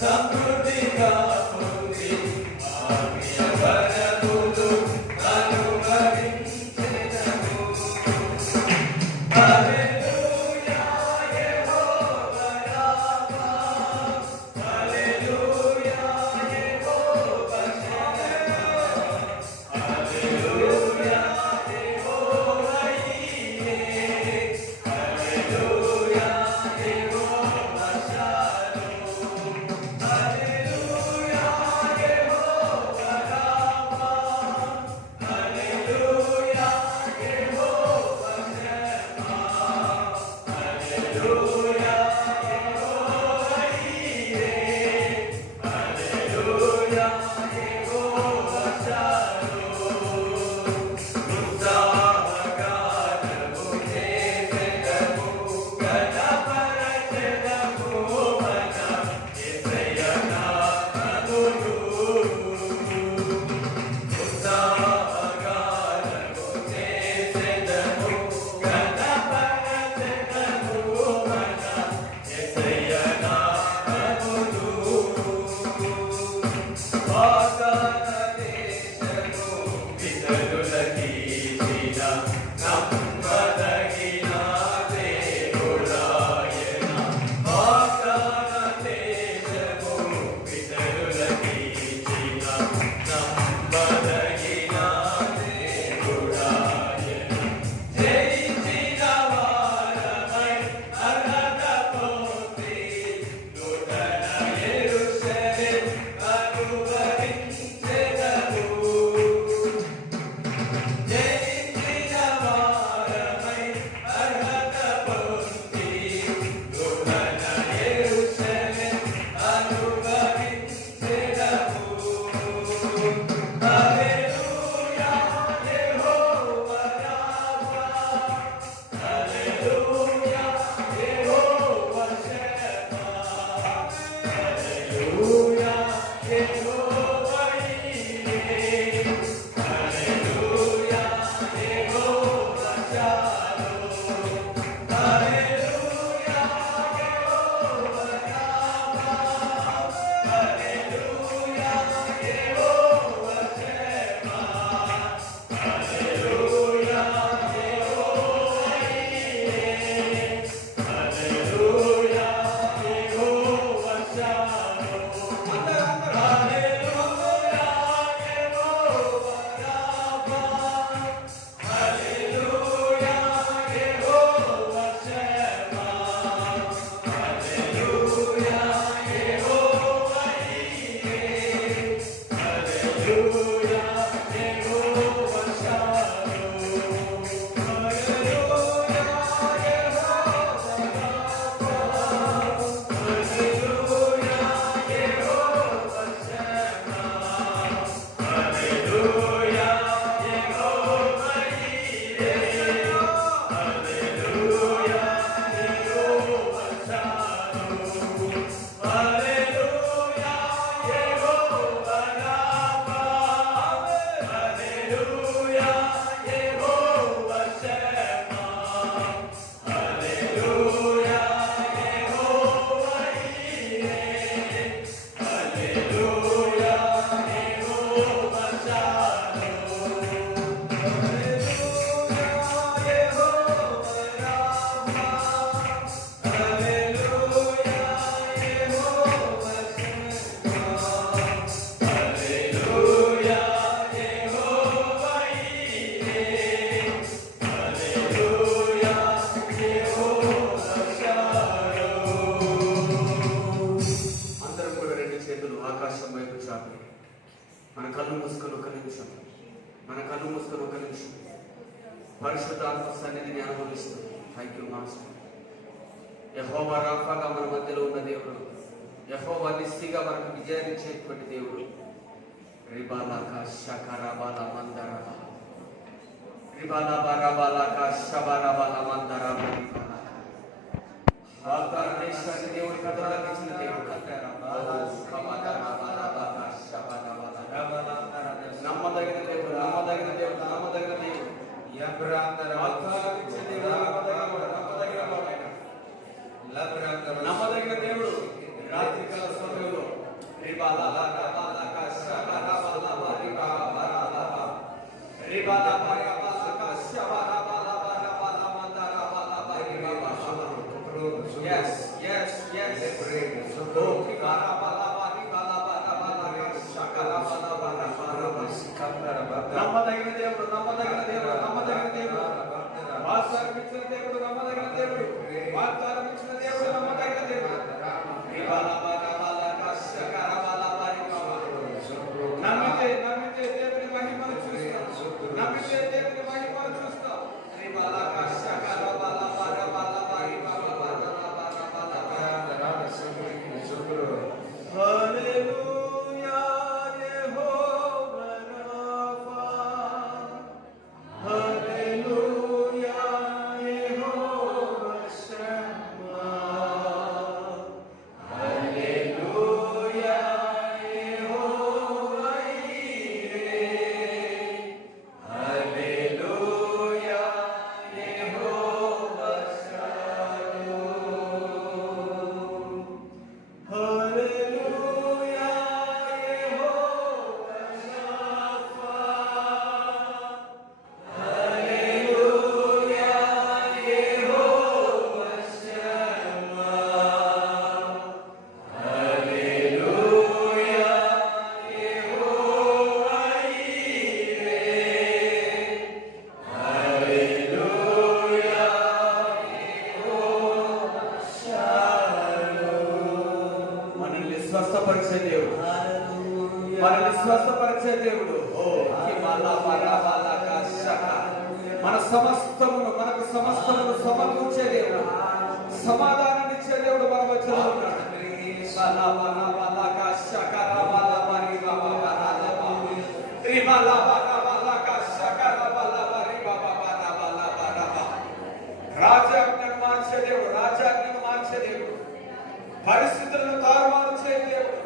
Samruddhi మన కళ్ళు మూసుకొని ఒక నిమిషం, మన కళ్ళు మూసుకొని ఒక నిమిషం పరిశుద్ధాత్మ సన్నిధిని అనుభవిస్తాం. Thank you master. యెహోవా రాఫాగా మన మధ్యలో ఉన్న దేవుడు, యెహోవా నిస్సిగా మనకు విజయాన్ని ఇచ్చేటువంటి దేవుడు. రిబాలాక శకరబాల మందరబ రిబాలబరబాలక శబరబాల మందరబ ఆకాశేశ్వరి దేవుడి కథలకు ఇచ్చిన దేవుడు. నమ్మదగిన దేవుడు, నమ్మదగిన దేవుడు, నమ్మదగిన దేవుడు, నమ్మదగిన దేవుడు. రాత్రికాల సమయంలో yes yes yes నమ్మదగిన దేవుడు, నమ్మదగిన దేవుడు, నమ్మదగిన దేవుడు, వాగ్దానం ఇచ్చిన దేవుడు, నమ్మదగిన దేవుడు, వాగ్దానం ఇచ్చిన దేవుడు, నమ్మదగిన దేవుడు. నమ్మితే నమ్మితే దేవుని మహిమను చూస్తాం, నమ్మితే దేవుని మహిమను చూస్తాం. స్వస్థపరిచే దేవుడు, మనల్ని స్వస్థపరిచే దేవుడు. మన సమస్తమును, మనకు సమస్తమును సమకూర్చే దేవుడు, సమాధానాన్ని ఇచ్చే దేవుడు మన మధ్యలో ఉన్నాడు. రాజ్యాజ్ఞను మార్చే దేవుడు, రాజ్యాజ్ఞను మార్చే దేవుడు, పరిస్థితులను తారుమారు చే దేవుడు.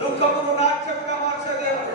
దుఃఖమును నాట్యముగా మార్చే దేవుడు.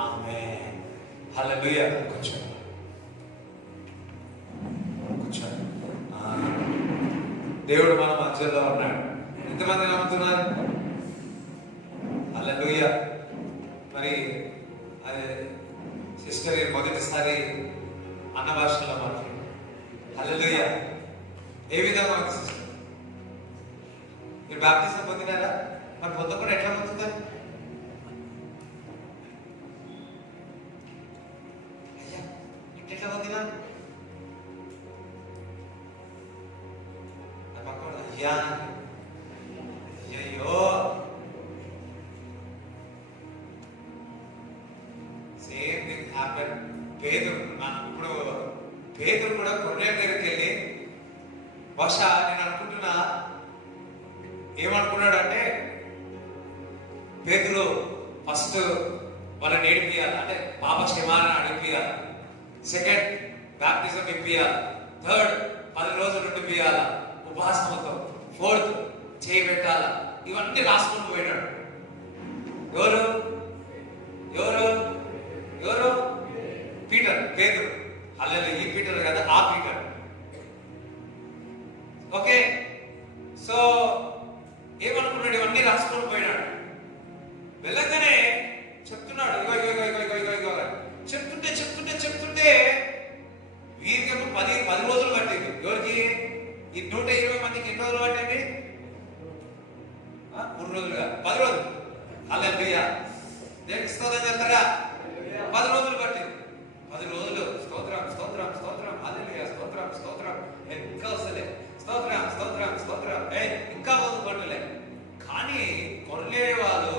ఆమేన్. హల్లెలూయా. కూర్చోండి. దేవుడు మన మధ్యలో ఉన్నాడు. ఎంతమంది నమ్ముతున్నారు? హల్లెలూయా. మరి అదే సిస్టర్ మొదటిసారి అన్న భాషలో మాట్లాడు. హల్లెలూయా. ఏ విధంగా ఉంది సిస్టర్? మీరు బాప్టిజం పొందినారా? మరి పొందకుండా ఎట్లా పొందుతారు? అయ్యా ఎట్లా పొందినా? అయ్యా అయ్యో సేమ్ థింగ్ హ్యాపెన్. పేదరు ఇప్పుడు పేదరు కూడా కొర్నేలు దగ్గరికి వెళ్ళి బహుశా నేను అనుకుంటున్నా ఏమనుకున్నాడు అంటే పేదరు ఫస్ట్ వాళ్ళని ఏడిపియాలి, అంటే పాప క్షమాన్ని అడిపియాలి. సెకండ్ బాప్టిజం ఇప్పియాలి. థర్డ్ 10 రోజులు ఉండిపియాలి ఉపవాసంతో. ఫోర్త్ చేయి పెట్టాల. ఇవన్నీ రాసుకుంటూ పోయినాడు. ఎవరు ఎవరు ఎవరు? పీటర్, పేతురు. హల్లెలూయా. ఈ పీటర్ కదా, ఆ పీటర్. ఓకే, సో ఏమనుకున్నాడు? ఇవన్నీ రాసుకొని పోయినాడు. వెళ్ళగానే చెప్తున్నాడు, ఇగో ఇగో ఇగో ఇగో ఇగో ఇగో చెప్తుంటే చెప్తుంటే చెప్తుంటే వీరికేమో 10 రోజులు పట్టింది. ఎవరికి? ఈ 120 మందికి ఎన్ని రోజులు పట్టింది? 3 రోజులుగా 10 రోజులు. హల్లెలూయా. దేవునికి స్తోత్రం చెప్తారా? 10 రోజులు పట్టింది. 10 రోజులు స్తోత్రం స్తోత్రం స్తోత్రం. హల్లెలూయా. స్తోత్రం స్తోత్రం. ఇంకా వస్తలే. స్తోత్రం స్తోత్రం స్తోత్రం. ఇంకా పట్టులే. కానీ కొర్నేలి వాళ్ళు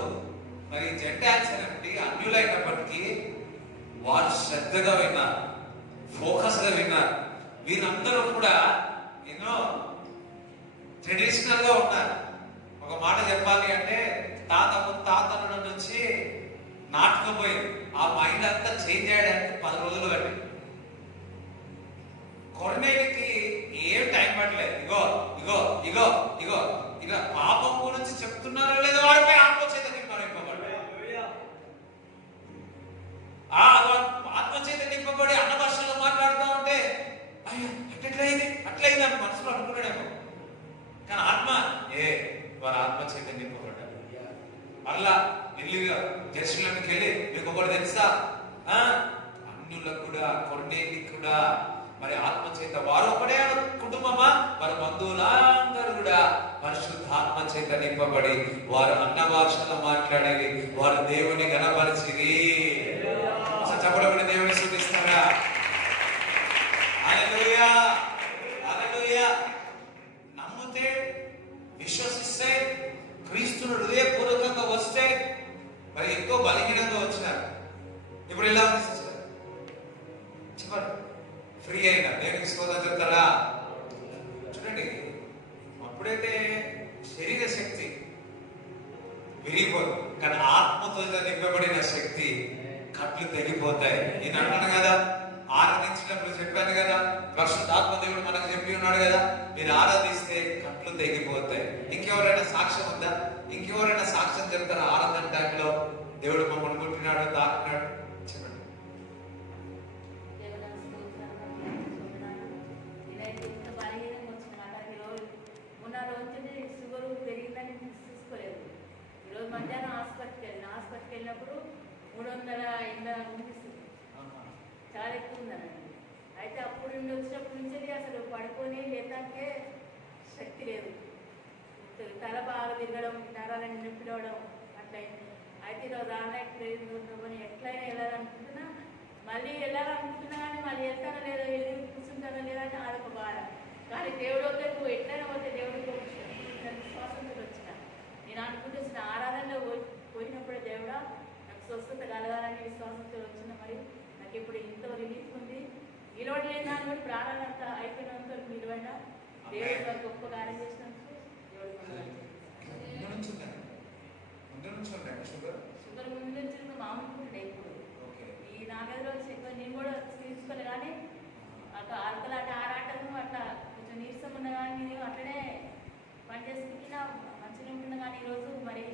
మరి జెంటాల్స్ అనేటి అన్యులైనప్పటికీ వారు శ్రద్ధగా విన్నారు, ఫోకస్ గా విన్నారు. వీరందరూ కూడా ఎన్నో ట్రెడిషనల్ గా ఉన్నారు. ఒక మాట చెప్పాలి అంటే తాతల నుంచి నాటుకుపోయింది. ఆ మైండ్ అంతా చేంజ్ చేయడానికి 10 రోజులు పట్టింది. కొర్నేలికి ఏం టైం పట్టలేదు. ఇగో ఇగో ఇగో ఇగో ఇక పాపం గురించి చెప్తున్నారో లేదో వాడిపై ఆత్మచేత ఆత్మచేత నింపబడి అన్న భాషలో మాట్లాడుతూ ఉంటే అయ్యో అట్లయింది అట్లయింది అని మనసులో అనుకున్నాడేమో. కానీ వారి ఆత్మచేత నింపబడ్డాడు. మరలా వెళ్ళిగా జెరూసలేంకి వెళ్ళి మీకు ఒకటి తెలుసా, అన్యులకు కూడా కొర్నేలికి కూడా మరి ఆత్మచేత, వారు ఒకటే కుటుంబమా, వారి బంధువులందరూ కూడా పరిశుద్ధాత్మ చేత నింపబడి వారు అన్న భాషలో మాట్లాడేది, వారు దేవుని గణపరిచిరి. చెప్పడం దేవుని స్తుతిస్తారా? హల్లెలూయా హల్లెలూయా. నమ్మితే, విశ్వసిస్తే, క్రీస్తును హృదయపూర్వకంగా వస్తే మరి ఎంతో బలహీనంగా వచ్చినారు. ఇప్పుడు ఎలా ఉంది చెప్పండి? ఫ్రీ అయినా దేవునికి స్తోత్రం చెప్తారా? చూడండి, అప్పుడైతే శరీర శక్తి విరిగిపోదు, కానీ ఆత్మతో నింపబడిన శక్తి కట్లు తెగిపోతాయి. నేను అన్నాను కదా, ఆరాధించినప్పుడు చెప్పాను కదా, పరిశుద్ధాత్మ దేవుడు మనకు చెప్పి ఉన్నాడు కదా, మీరు ఆరాధిస్తే కట్లు తెగిపోతాయి. ఇంకెవరైనా సాక్ష్యం ఉందా? ఇంకెవరైనా సాక్ష్యం చెప్తారా? ఆరాధన టైంలో దేవుడు మమ్మల్ని పుట్టినాడు, తాకినాడు. చెప్పండి. మధ్యాహ్నం హాస్పిటల్కి వెళ్ళినప్పుడు 380 అనిపిస్తుంది, చాలా ఎక్కువ ఉందనండి. అయితే అప్పుడు నుండి వచ్చినప్పటి నుంచి అసలు పడుకొని లేతానికే శక్తి లేదు. తల బాగా తిరగడం, నరాలని నొప్పిలవడం అట్లయింది. అయితే ఈరోజు ఆన్లైన్ ట్రైన్ ఎట్లయినా వెళ్ళాలనుకుంటున్నా, మళ్ళీ వెళ్ళాలనుకుంటున్నా కానీ మళ్ళీ వెళ్తానో లేదో, వెళ్ళి కూర్చుంటానో లేదా అని అదొక బాధ. కానీ దేవుడు వద్ద నువ్వు ఎట్లయినా పోతే దేవుడికి విశ్వాసంతో వచ్చిన నేను అనుకుంటూ వచ్చిన ఆరాధనలో పోయినప్పుడే దేవుడా నాకు స్వస్థత కలగాలని విశ్వాసంతో వచ్చిన. మరి నాకు ఇప్పుడు ఎంతో రిలీఫ్ ఉంది. నిలవడం లేని దాన్ని బట్టి ప్రాణాలు అంతా అయిపోయినంత నిలవైన దేవుడు వారు గొప్ప కార్యం చేసినందుకు షుగర్ ముందు నుంచి మామూలుకుంటుండే. ఇప్పుడు ఈ 4 రోజులు ఎక్కువ నేను కూడా తీసుకోలే, కానీ అట్లా అరకలు అట్లా ఆరాటము అట్లా కొంచెం నీరసం ఉన్నా కానీ నేను అట్లనే పని చేసుకుంటున్నా, మంచిగా ఉంటున్నా. కానీ ఈరోజు మరి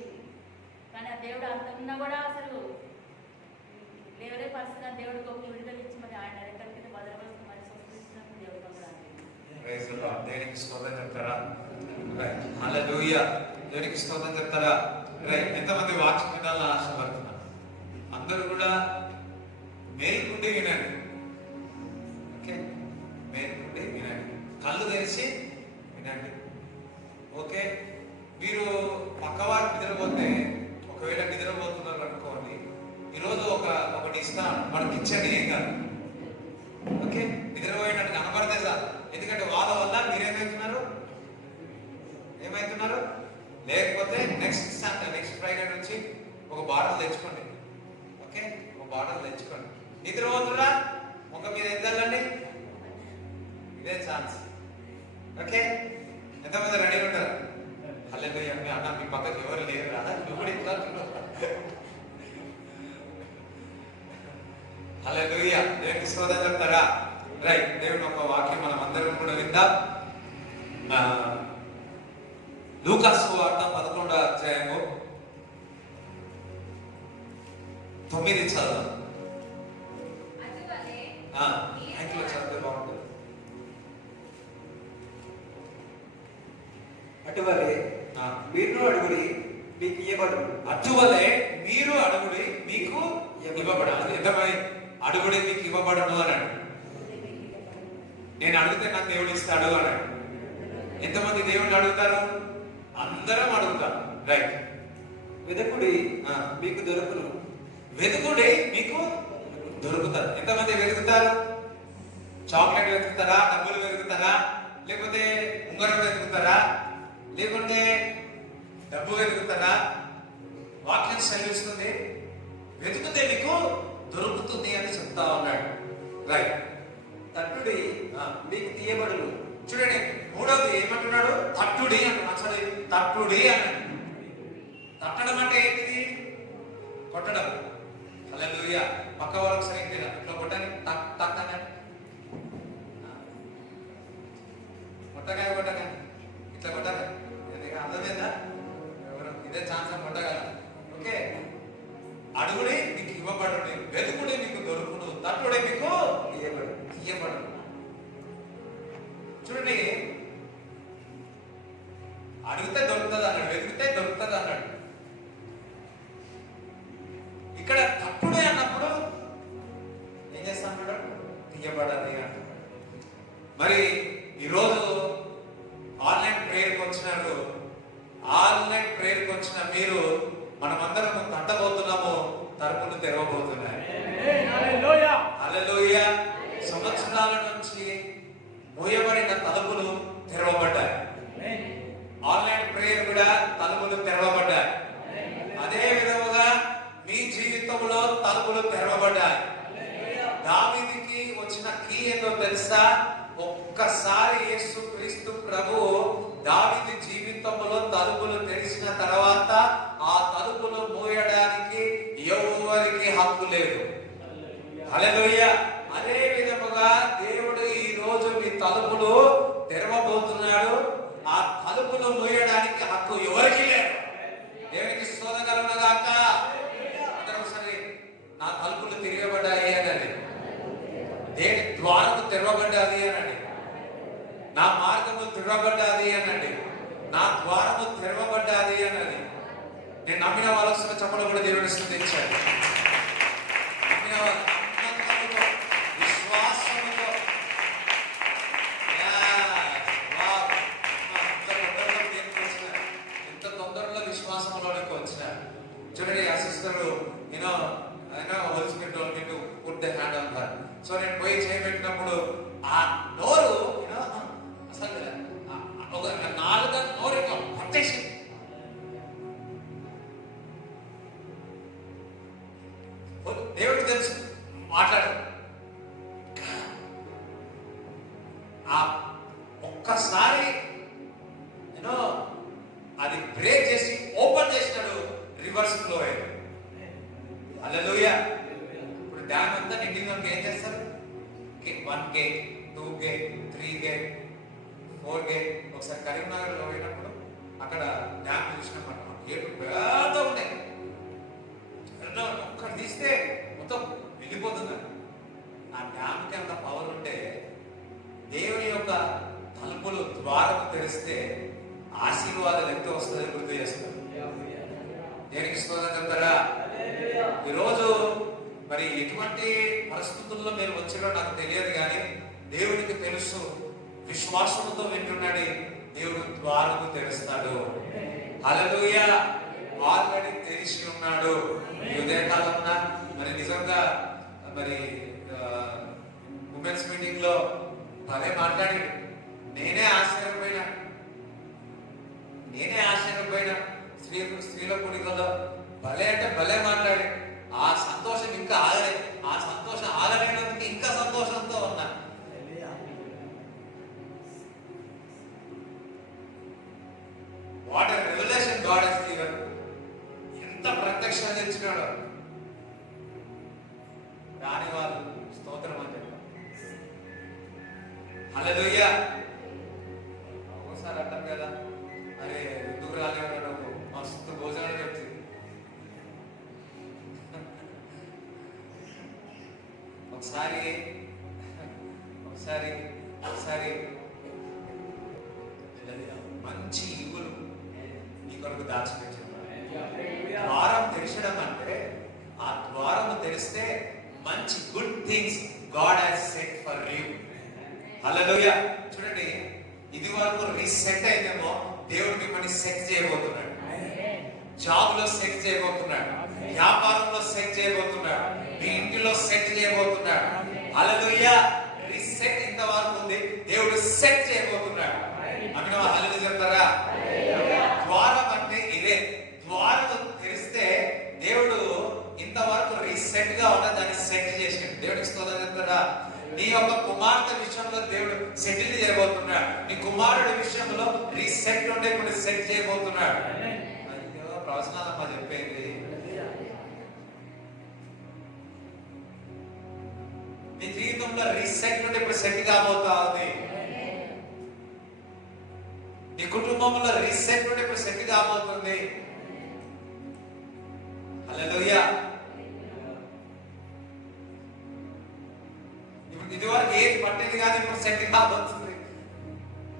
కానీ ఆ దేవుడు అంత ఉన్నా కూడా అసలు దేవునికి స్తోత్రం చెప్తారా? రైట్. హల్లెలూయా. దేవునికి స్తోత్రం చెప్తారా? రైట్. ఎంతమంది వాక్యం వినాలని ఆశపడుతున్నారు? అందరూ కూడా మేలుకుంటే వినండి. ఓకే, మేలుకుంటే వినండి, కళ్ళు తెరిచి వినండి. ఓకే, మీరు పక్కవారు నిద్రపోతే, ఒకవేళ నిద్రపోతున్నారు అనుకోండి, ఈరోజు ఒకటి ఇస్తాను, మనకి ఇచ్చండి, ఏం కాదు. ఓకే, నిద్రపోయినట్టు కనబడితే సార్, ఎందుకంటే వాళ్ళ వల్ల మీరేమవుతున్నారు, ఏమవుతున్నారు. లేకపోతే నెక్స్ట్ ఫ్రైడే నుంచి ఒక బాటలు తెచ్చుకోండి. ఓకే, ఒక బాటలు తెచ్చుకోండి. నిద్రపోతురా ఒక మీద ఎద్దాలండి, ఇదే ఛాన్స్. ఓకే, ఎంతమంది రెడీ ఉంటారు? హల్లెలూయా. మీ అన్న మీ పక్కకి ఎవరు లేరు రా, నువ్వు కూడా ఇట్లా హల్లెలూయా. దేవునికి స్తోత్రం చెప్తారా? రైట్. దేవుని ఒక వాక్యం మనం అందరం కూడా విందాం. లూకాసు సువార్త 11వ అధ్యాయము 9 చదువు. ఇంట్లో చదివితే బాగుంటుంది. అటువలే మీరు అడుగుడి మీకు ఇవ్వబడు. అటువలే మీరు అడుగుడి మీకు ఇవ్వబడాలి. ఎంతమంది అడుగుడి మీకు ఇవ్వబడను అన్నాడు? నేను అడిగితే నాకు దేవుడు ఇస్తాడు అన్నాడు. ఎంతమంది దేవుడిని అడుగుతారు? అందరం అడుగుతారు. రైట్. వెదకుడి మీకు దొరుకును. వెతుకుడి మీకు దొరుకుతారు. ఎంతమంది వెతుకుతారు? చాక్లెట్ వెతుకుతారా? డబ్బులు వెతుకుతారా? లేకపోతే ఉంగరం వెతుకుతారా? లేకుంటే డబ్బు వెతుకుతారా? వాక్యం సెలవిస్తుంది వెతుకుతే మీకు దొరుకుతుంది అని చెప్తా ఉన్నాడు. రైట్. తట్టుడి మీకు తీయబడును. చూడండి, మూడవది ఏమంటున్నాడు? తట్టుడి అంటున్నాడు. అసలు తట్టుడి అన్నాడు. తట్టడం అంటే ఏంటిది? కొట్టడం. హల్లెలూయా. పక్క వాళ్ళకి సరిగ్గా ఇట్లా కొట్టని టక్ టక్ అన్నాడు. కొట్టగా కొట్టగా ఇట్లా కొట్టగా అర్థమైందా? ఎవరు ఇదే ఛాన్స్ అని కొట్టగల. ఓకే, అడుగుడి మీకు ఇవ్వబడుడి, వెతుకుడి మీకు దొరుకును, తట్టుడే మీకు తీయబడు. చూడండి, అడిగితే దొరుకుతుంది అన్నాడు, వెతికితే దొరుకుతుంది అన్నాడు. ఇక్కడ తప్పుడే అన్నప్పుడు ఏం చేస్తా అన్నాడు? తీయబడాలి అంటున్నాడు. మరి ఈరోజు ఆన్లైన్ ప్రేయర్కి వచ్చినారు. ఆన్లైన్ ప్రేయర్కి వచ్చిన మీరు, మనమందరం తట్టబోతున్నాము, తలుపులు తెరవబోతున్నాయి. హల్లెలూయా. సంవత్సరాల నుంచి మూయబడిన తలుపులు తెరవబడ్డాయి. ఆన్లైన్ ప్రేయర్ కూడా తలుపులు తెరవబడ్డాయి. అదే విధముగా మీ జీవితంలో తలుపులు తెరవబడ్డాయి. దావీదుకి వచ్చిన కీ ఏందో తెలుసా? ఒక్కసారి యేసుక్రీస్తు ప్రభువు దావీదు జీవితంలో తలుపులు తెరిచిన తర్వాత ఆ తలుపులు మూయడానికి ఎవరికి హక్కు లేదు. హల్లెలూయా. అదే విధముగా దేవుడు ఈ రోజు మీ తలుపులు తెరవబోతున్నాడు. ఆ తలుపులు మూయడానికి హక్కు ఎవరికి లేదు. దేవునికి స్తోత్రం కలుగునుగాక. అందరూ సరే, నా తలుపులు తిరగబడ్డాయి అనండి. దేని ద్వారము తెరవబడ్డాది అనండి. నా మార్గము తెరవబడ్డాది అనండి. నా ద్వారము తెరవబడ్డాది అనండి. నేను నమ్మిన వాళ్ళ చెప్పడం కూడా దేవుని స్తుతించాడు. నమ్మిన వాళ్ళు విశ్వాసముతో ఎంత తొందరలో విశ్వాసంలోనికి వచ్చినారు. చూడండి, ఆ sister whole spirit told me to put the hand on her. So నేను పోయి చేయబెట్టినప్పుడు ఆ నోరు అసలు ఒక 4 నోరు ఇట్లా పట్టేసి దేవుడికి తెలుసు మాట్లాడు. ఆ ఒక్కసారి అది బ్రేక్ చేసి ఓపెన్ చేసినాడు, రివర్స్ ఫ్లో అయ్యాడు. హల్లెలూయా. ఇప్పుడు డ్యామ్ అంతా నిండిన ఏం చేస్తారు? 1 గేట్, 2 గేట్, 3 గేట్, 4 గేట్. ఒకసారి కరీంనగర్లో పోయినప్పుడు అక్కడ డ్యామ్ చూసినమాట. గేట్లు పెద్ద ఉంటాయి. ఒక్కటి తీస్తే మొత్తం వెళ్ళిపోతుంది. ఆ డ్యామ్కి అంత పవర్ ఉంటే దేవుని యొక్క తలుపులు ద్వారం తెరిస్తే ఆశీర్వాదాలు ఎంత వస్తుందని గుర్తు చేస్తారు. దేనికి స్తోత్రం చెప్తారా? ఈరోజు మరి ఎటువంటి పరిస్థితుల్లో మీరు వచ్చారో నాకు తెలియదు, కానీ దేవునికి తెలుసు. విశ్వాసంతో వింటున్నాడు, దేవుడు ద్వారము తెరుస్తాడు. హల్లెలూయా! ఆల్రెడీ తెలిసి ఉన్నాడు. ఈ ఉదయకాలంలో మరి నిజంగా మరి ఉమెన్స్ మీటింగ్ లో భలే మాట్లాడి నేనే ఆశ్చర్యపోయినా స్త్రీల కూడికల్లో భలే అంటే భలే మాట్లాడి ఆ సంతోషం ఇంకా ఆగలేదు. ఆ సంతోషం ఆగలేనందుకు ఇంకా సంతోషంతో ఉన్నా. What a revolution God has given. ఎంత ప్రత్యక్షంగా తెచ్చినాడో. రాని వాళ్ళు స్తోత్రం అని చెప్పారు. హల్లెలూయా! ఒకసారి అంటాం కదా, అరే ఎందుకు రాలేవాడు, మస్తు భోజనాలు చెప్తుంది. ఒకసారి మంచి ఇవులు నీ కొరకు దాచిపెట్టారు. ద్వారం తెరచడం అంటే ఆ ద్వారము తెరిస్తే మంచి good things God has set for you. Hallelujah! చూడండి, ఇది వరకు రీసెట్ అయితేమో దేవుడు మిమ్మల్ని సెట్ చేయబోతున్నాడు. జాబ్ లో సెట్ చేయబోతున్నాడు, వ్యాపారంలో సెట్ చేయబోతున్నాడు, మీ ఇంటిలో సెట్ చేయబోతున్నాడు. హల్లెలూయా! రీసెట్ ఇంతవరకు ఉంది, దేవుడు సెట్ చేయబోతున్నాడు. అక్కడ హల్లెలూయా చెప్తారా? ద్వారం అంటే ఇదే. ద్వారం తెరిస్తే దేవుడు ఇంతవరకు రీసెట్ గా ఉన్న దాన్ని సెట్ చేసాడు. దేవుడికి స్తోత్రం చెప్తారా? నీ యొక్క కుమార్తె విషయంలో దేవుడు సెటిల్ చేయబోతున్నాడు. నీ కుమారుడి విషయంలో రీసెట్ ఉంటే ఇప్పుడు సెట్ చేయబోతున్నాడు. అయ్యో, ప్రవచనాలమ్మ చెప్పేది. నీ జీవితంలో రీసెట్ ఉంటే ఇప్పుడు సెట్ కాబోతా ఉంది. నీ కుటుంబంలో రీసెట్ ఉంటే ఇప్పుడు సెట్ కాబోతుంది. హల్లెలూయా! ఇది వరకు ఏది పట్టేది కానీ ఇప్పుడు సెట్ కాబోతుంది.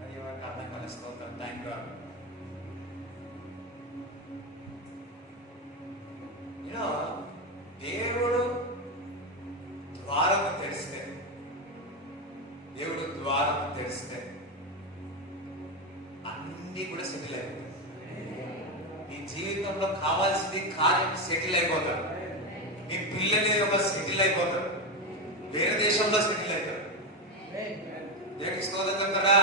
అయ్యో, అర్థం కాలేదు. స్తోత్రం, థాంక్ గాడ్. దేవుడు ద్వారం తెరిస్తే అన్ని కూడా సెటిల్ అయిపోతాయి. నీ జీవితంలో కావాల్సింది కార్యం సెటిల్ అయిపోతాడు. నీ పిల్లలు ఒక సెటిల్ అయిపోతాడు, వేరే దేశంలో సెటిల్ అవుతాడు. దేవునికి స్తోత్రం చెప్తాడా?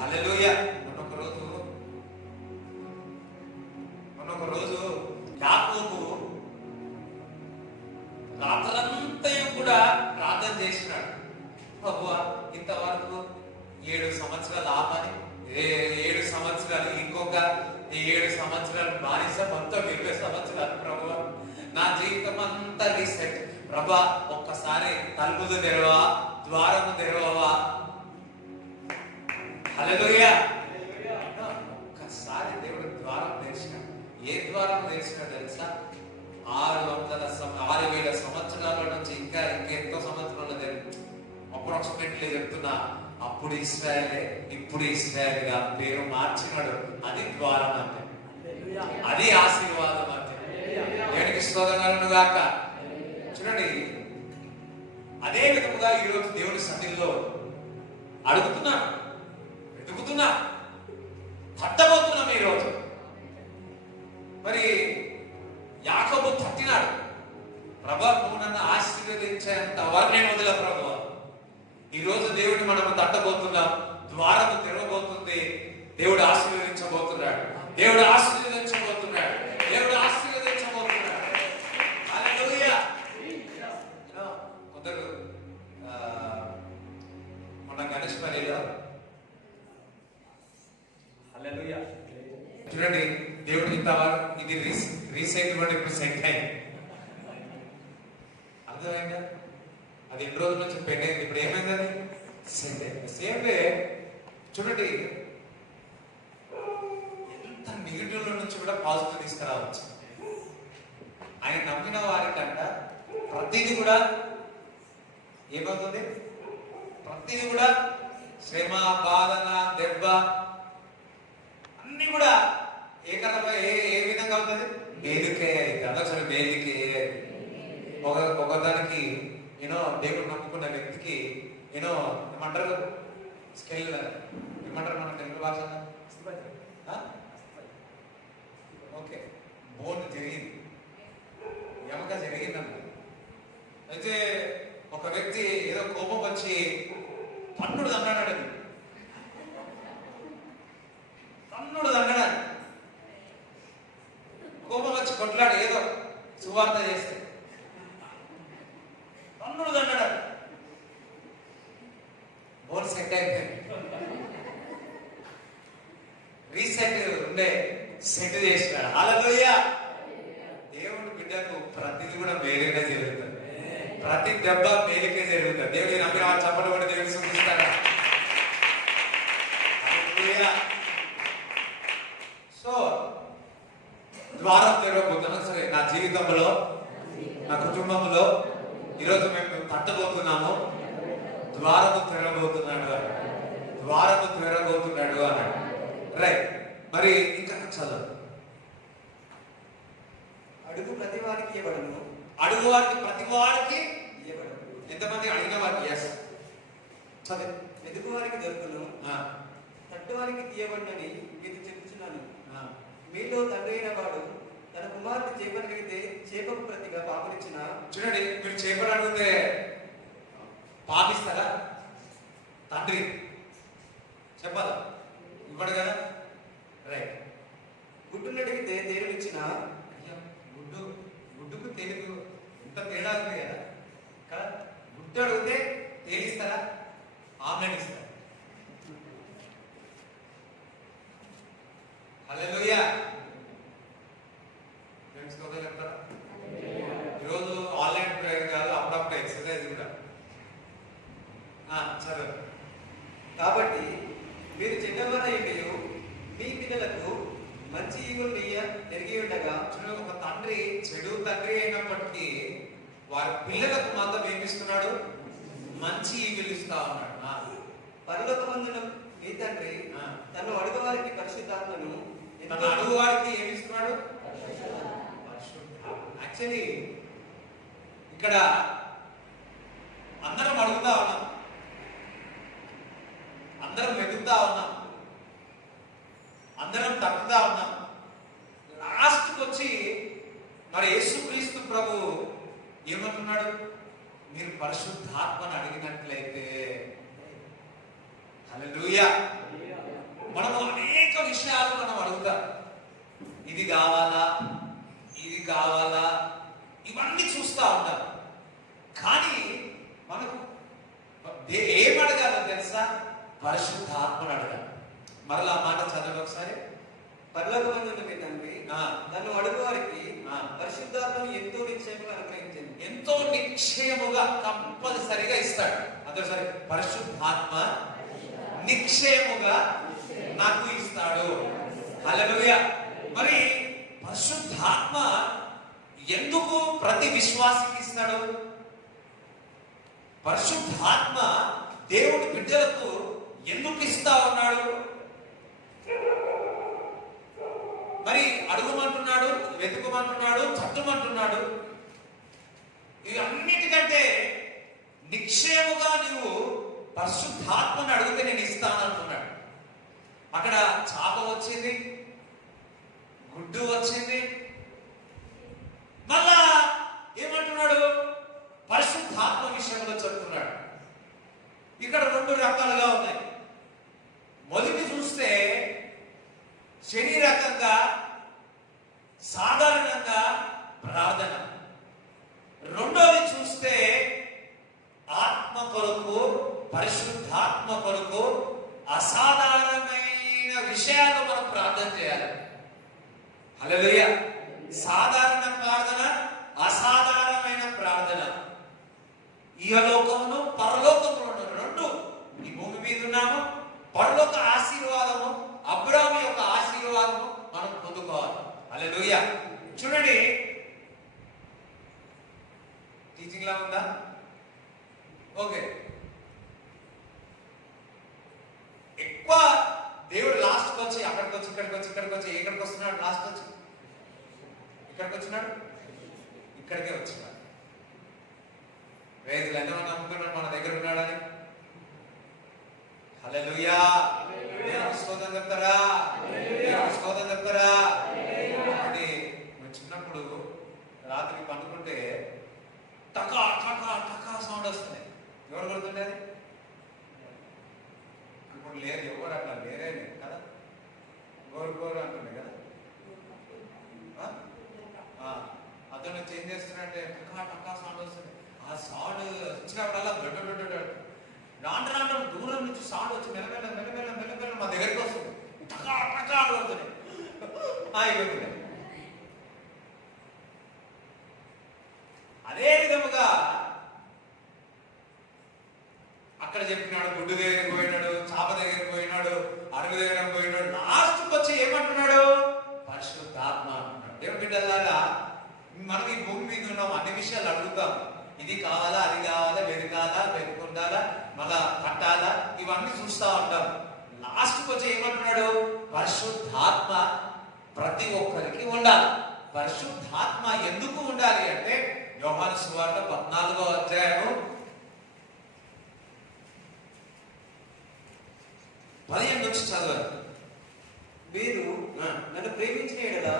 హల్లెలూయా! మొన్నొక రోజు యాకోబు రాత్రంతా కూడా ప్రార్థన చేసినాడు. ప్రభువా, ఇంతవరకు 7 సంవత్సరాలు ఆపని, 7 సంవత్సరాలు ఇంకొక 7 సంవత్సరాలు బానిస, మొత్తం 20 సంవత్సరాలు. ప్రభువా, నా జీవితం అంతా రీసెట్. ప్రభా, ఒక్కసారి తలుపులు తెరవా, ద్వారము తెరవవా. హల్లెలూయా! ఒక్కసారి దేవుడు ద్వారం తెరిచినాడు. ఏ ద్వారం తెరిచినాడు తెలుసా? 6,000 సంవత్సరాల నుంచి ఇంకా ఇంకెంతో సంవత్సరాలు అప్రాక్సిమేట్లీ చెప్తున్నా. అప్పుడు ఇశ్రాయేలే, ఇప్పుడు ఇశ్రాయేల్ గా పేరు మార్చినాడు. అది ద్వారం అంటే, అది ఆశీర్వాదం అంటే. దేవునికి స్తోత్రం గాక. చూడండి, అదే విధముగా ఈరోజు దేవుని సన్నిధిలో అడుగుతున్నా, వెతుకుతున్నా, తట్టబోతున్నాం ఈరోజు. మరి యాకోబు తట్టినాడు. ప్రభా, నువ్వు నన్ను ఆశీర్వదించేంత వరకు నేను వదిలే ప్రభు. ఈరోజు దేవుడిని మనం తట్టబోతున్నాం. ద్వారము తెరవబోతుంది. దేవుడు ఆశీర్వదించబోతున్నాడు. దేవుడు ఆశీర్వదించబోతున్నాడు. దేవుడు ఆశీర్వదించబోతున్నాడు. హల్లెలూయా! కొందరు మన గణేష్ పల్లిలో హల్లెలూయా చూడండి, దేవుడు ఇంతవరకు ఇది రీసైకిల్ ఇప్పుడు సెట్ అయింది. అర్థమైందా? అది 2 రోజుల నుంచి పెన్ అయింది, ఇప్పుడు ఏమైంది? అది సెట్ అయింది. సేమ్ వే చూడండి, ఎంత నెగిటివ్ నుంచి కూడా పాజిటివ్ తీసుకురావచ్చు. ఆయన నమ్మిన వారికంట ప్రతిదీ కూడా ఏమవుతుంది? ప్రతిదీ కూడా శ్రమ, బాధన, దెబ్బ అన్ని కూడా ఏ కథలో ఏ విధంగా అవుతుంది? మేలుకే అవుతుంది. అసలు మేలుకే. ఒకదానికి దేవుడు నమ్ముకున్న వ్యక్తికి ఏమంటారు? స్కెల్ ఏమంటారు మన తెలుగు భాష? ఓకే, బోన్ జరిగింది, ఎమక జరిగిందన్న. అయితే ఒక వ్యక్తి ఏదో కోపం వచ్చి పన్నుడు అన్నాడు. పన్నుడు అన్నాడు. కోపం వచ్చి కొట్లాడు ఏదో సువార్త చేస్తే పన్నుడు అన్నాడు. బోన్ సెట్ అయిపోయింది. రీసెట్ ఉండే సెట్ చేసినాడు. హల్లెలూయా. దేవుడి బిడ్డకు ప్రతిది కూడా మేలుగా జరుగుతుంది. ప్రతి దెబ్బ మేలుకే జరుగుతుంది. దేవుడి నమ్మిన చప్పట్లు కూడా దేవుడు సూచిస్తాడు. హల్లెలూయా. సో ద్వారం తెరవబోతున్నాం. సరే, నా జీవితంలో, నా కుటుంబంలో ఈరోజు మేము తట్టబోతున్నాము. ద్వారము తెరవబోతున్నాడు అని, ద్వారము తెరవబోతున్నాడు అన్నాడు. రైట్. మరి ఇంకా చదువు. అడుగు ప్రతి వారికి ఇవ్వబడును. అడుగు వారికి ప్రతి వారికి ఇవ్వబడును. ఎంతమంది అడిగిన వారికి? ఎస్. చదువు. వెతుకు వారికి దొరుకును, తట్టు వారికి తీయబడునని మీకు చెప్పుచున్నాను. మీలో తండ్రి అయిన వాడు తన కుమారుడు చేపనడిగితే చేపకు ప్రతిగా పాపనిచ్చిన. చూడండి, మీరు చేపలు అడిగితే పాపిస్తారా? తండ్రి చెప్పాలా? ఇవ్వడు కదా. రైట్. గుడ్డును అడిగితే తేలునిచ్చిన. గుడ్డుకు తెలుగు ఇంత తేడా ఉంది కదా. గుడ్డు అడిగితే తేలిస్తారా? ఆమ్లెట్ ఇస్తారా? హల్లెలూయా. ఫ్రెండ్స్ చెప్తారా? ఈరోజు ఆన్లైన్ ప్రేయర్ కాదు, అప్పుడప్పుడు ఎక్సర్సైజ్ కూడా. చదువు. కాబట్టి మీరు చిన్నవారైనయు మీ పిల్లలకు మంచి ఈవులు ఎరిగి ఉండగా. ఒక తండ్రి చెడు తండ్రి అయినప్పటికీ వారి పిల్లలకు మాత్రం ఏమిస్తున్నాడు? మంచి ఈవులు ఇస్తా ఉన్నాడు. పరలోకమందున మీ తండ్రి తను అడుగు వారికి పరిశుద్ధాత్మను. తన అడుగు వారికి ఏమిస్తున్నాడు? యాక్చువల్లీ ఇక్కడ అందరం అడుగుతా ఉన్నాం, అందరం వెతుకుతా ఉన్నాం, అందరం తప్పుతా ఉన్నాం. లాస్ట్కి వచ్చి మరి యేసుక్రీస్తు ప్రభు ఏమంటున్నాడు? మీరు పరిశుద్ధాత్మను అడిగినట్లయితే. హల్లెలూయా. మనము అనేక విషయాలు మనం అడుగుతాం. ఇది కావాలా, ఇది కావాలా, ఇవన్నీ చూస్తా ఉంటాం. కానీ మనకు ఏం అడగాలో తెలుసా? పరిశుద్ధాత్మను అడగాలి. మరలా ఆ మాట చదవండి ఒకసారి. పరలోకమందున మీ తండ్రి తను అడుగు వారికి పరిశుద్ధాత్మను ఎంతో నిశ్చయముగా అనుగ్రహించింది. ఎంతో నిశ్చయముగా కంపల్సరిగా ఇస్తాడు. అందరూ సరే, పరిశుద్ధాత్మ నిశ్చయముగా నాకు ఇస్తాడు. హల్లెలూయా. మరి పరిశుద్ధాత్మ ఎందుకు ప్రతి విశ్వాసికి ఇస్తాడు? పరిశుద్ధాత్మ దేవుడి బిడ్డలకు ఎందుకు ఇస్తా ఉన్నాడు? మరి అడుగుమంటున్నాడు, వెతుకుమంటున్నాడు, తట్టుమంటున్నాడు. ఇవి అన్నిటికంటే నిశ్చయముగా నీవు పరిశుద్ధాత్మను అడిగితే నేను ఇస్తానంటున్నాడు. అక్కడ చాప వచ్చింది, గుడ్డు వచ్చింది, మళ్ళా ఏమంటున్నాడు? పరిశుద్ధాత్మ విషయంలో చెప్తున్నాడు. ఇక్కడ రెండు రకాలుగా ఉన్నాయి. మొదటి చూస్తే శరీరకంగా సాధారణంగా ప్రార్థన, రెండోది చూస్తే ఆత్మ కొరకు, పరిశుద్ధాత్మ కొరకు అసాధారణమైన విషయాలు మనం ప్రార్థన చేయాలి. హల్లెలూయా. సాధారణ ప్రార్థన, అసాధారణమైన ప్రార్థన. ఇహలోకమును పరలోకమును రెండు. ఈ భూమి మీద ఉన్నాము, పరలోక ఆశీర్వాదము, అబ్రాహాము యొక్క ఆశీర్వాదము మనం పొందుకోవాలి. హల్లెలూయా. చూడండి, టీచింగ్ లా ఉందా? ఓకే. ఎక్కడికి వస్తున్నాడు? లాస్ట్ వచ్చి ఇక్కడికి వచ్చినాడు, ఇక్కడికే వచ్చినాడు. రైతులు ఎంతమంది నమ్ముతున్నాడు మన దగ్గర ఉన్నాడని? హల్లెలూయా! స్తోత్రం చెప్తారా? స్తోత్రం చెప్తారా? అది చిన్నప్పుడు రాత్రి పండుకుంటే టకా టకా టకా సౌండ్ వస్తుంది. ఎవరు కొడుతుండేది? ఇప్పుడు లేదు, ఎవరు అట్లా లేరే లేదు కదా, గోరు గోరు అంటుండే కదా. అతను ఏం చేస్తున్నాడంటే టకా టకా సౌండ్ వస్తుంది. ఆ సౌండ్ వచ్చినప్పుడల్లా రాండ్ర దూరం నుంచి సౌండ్ వచ్చి మెల్లమెల్ల మెల్లమెల్ల మెల్లమెల్ల మా దగ్గరికి వస్తుంది. టకా టకా కొడుతుంది. అదే విధముగా అక్కడ చెప్పినాడు, గుడ్డు దగ్గరికి పోయినాడు, చాప దగ్గరికి పోయినాడు, అరుగు దగ్గర పోయినాడు. లాస్ట్కి వచ్చి ఏమంటున్నాడు? పరిశుద్ధాత్మ అంటున్నాడు. దేవుని బిడ్డలాగా మనం ఈ భూమి మీద ఉన్నాం, అన్ని విషయాలు అడుగుతాం. ఇది కావాలా, అది కావాలా, వెతకాలా, వెతుకుండాలా, మళ్ళా కట్టాలా, ఇవన్నీ చూస్తా ఉంటాం. లాస్ట్కి వచ్చి ఏమంటున్నాడు? పరిశుద్ధాత్మ ప్రతి ఒక్కరికి ఉండాలి. పరిశుద్ధాత్మ ఎందుకు ఉండాలి అంటే యోహాను సువార్త 14వ అధ్యాయము 15 నుంచి చదవాలి. మీరు నన్ను ప్రేమించిన యెడల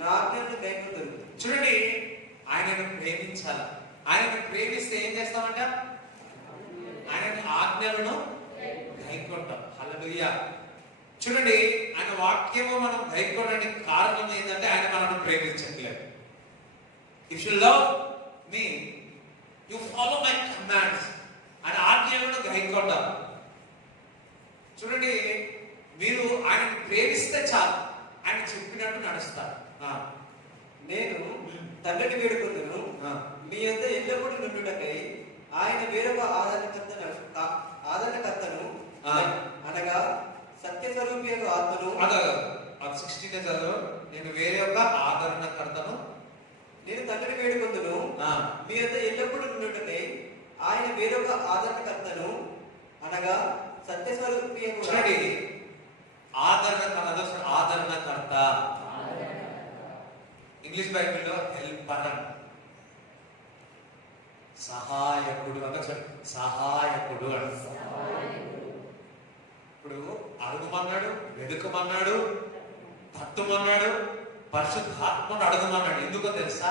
నా ఆజ్ఞలను గైకొందురు. చూడండి, ఆయనను ప్రేమించాలి. ఆయనను ప్రేమిస్తే ఏం చేస్తామంట? ఆయన ఆజ్ఞలను గైకొంటాం. హల్లెలూయా! చూడండి, ఆయన వాక్యము మనం గైకొనడానికి కారణం ఏంటంటే ఆయన మనల్ని ప్రేమించట్లేదు. If you love me you follow my commands. ఆయన ఆజ్ఞలను గైకొంటాం. చూడండి, మీరు ఆయనను ప్రేమిస్తే చాలు, ఆయన చెప్పినట్టు నడుస్తారు. నేను తండ్రిని వేడుకొందును, మీ యొద్ద ఎల్లప్పుడూ నుండుటకై ఆయన వేరొక ఆదరణకర్తను అనగా సత్యస్వరూపియగు ఆత్మను. 16 చదువు. నేను వేరే ఒక ఆదరణకర్తను నేను తండ్రిని వేడుకొందును, మీ యొద్ద ఎల్లప్పుడూ నుండుటకై ఆయన వేరొక ఆదరణకర్తను అనగా సత్యస్వరూపియగు. చూడండి, ఆదరణకర్త ఇంగ్లీష్ బైబిల్లో హెల్పర్, సహాయకుడు అంత. సహాయకుడు అంట. ఇప్పుడు అడుగుమన్నాడు, వెతుకమన్నాడు, తట్టుమన్నాడు, పరిశుద్ధాత్మను అడుగుమన్నాడు. ఎందుకో తెలుసా?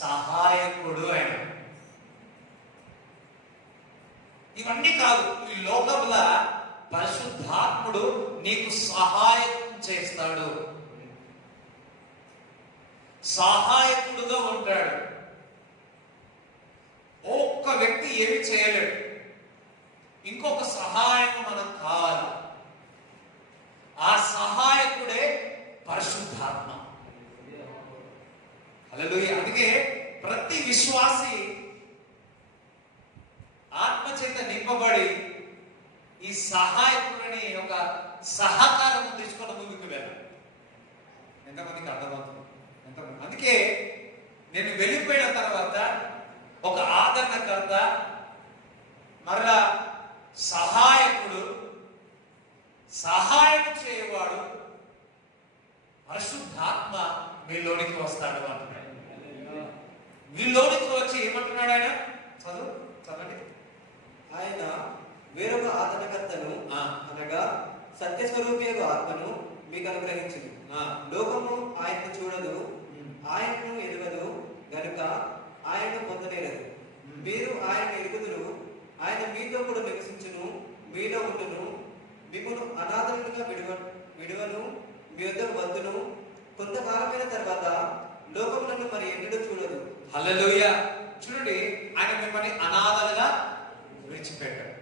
సహాయకుడు ఆయన. ఇవన్నీ కాదు, ఈ లోకంలో పరిశుద్ధాత్ముడు నీకు సహాయం చేస్తాడు, సహాయకుడుగా ఉంటాడు. ఒక్క వ్యక్తి ఏమి చేయలేడు, ఇంకొక సహాయం మనకు కావాలి. ఆ సహాయకుడే పరిశుద్ధాత్మ. హల్లెలూయా! అందుకే ప్రతి విశ్వాసి ఆత్మచేత నింపబడి ఈ సహాయకుడిని ఒక సహకారం తీసుకొని ముందుకు వెళ్ళాలి. ఎంతమందికి అర్థమవుతుంది? ఎంతమంది? అందుకే నేను వెళ్ళిపోయిన తర్వాత ఒక ఆదరణకర్త, మరలా సహాయకుడు, సహాయం చేయవాడు పరిశుద్ధాత్మ మీలోనికి వస్తాడు అంటున్నాడు. మీలోనికి వచ్చి ఏమంటున్నాడు ఆయన? చదవండి. ఆయన వేరొక ఆదరణకర్తను అనగా సత్యస్వరూపియగు ఆత్మను మీకు అనుగ్రహించును. లోకము ఆయనను చూడదు, ఆయనను ఎరుగదు గనుక ఆయనను పొందలేరదు. మీరు ఆయన ఎరుగుదురు, ఆయన మీతో కూడా నివసించును, మీలో ఉండును, మిమ్మల్ని అనాథలుగా విడువను, మీ వద్దకు వద్దును. కొంతకాలమైన తర్వాత లోకములను మరి ఎన్నడూ చూడదు. హల్లెలూయా! చూడండి, ఆయన మిమ్మల్ని అనాథలుగా విడిచిపెట్టాడు,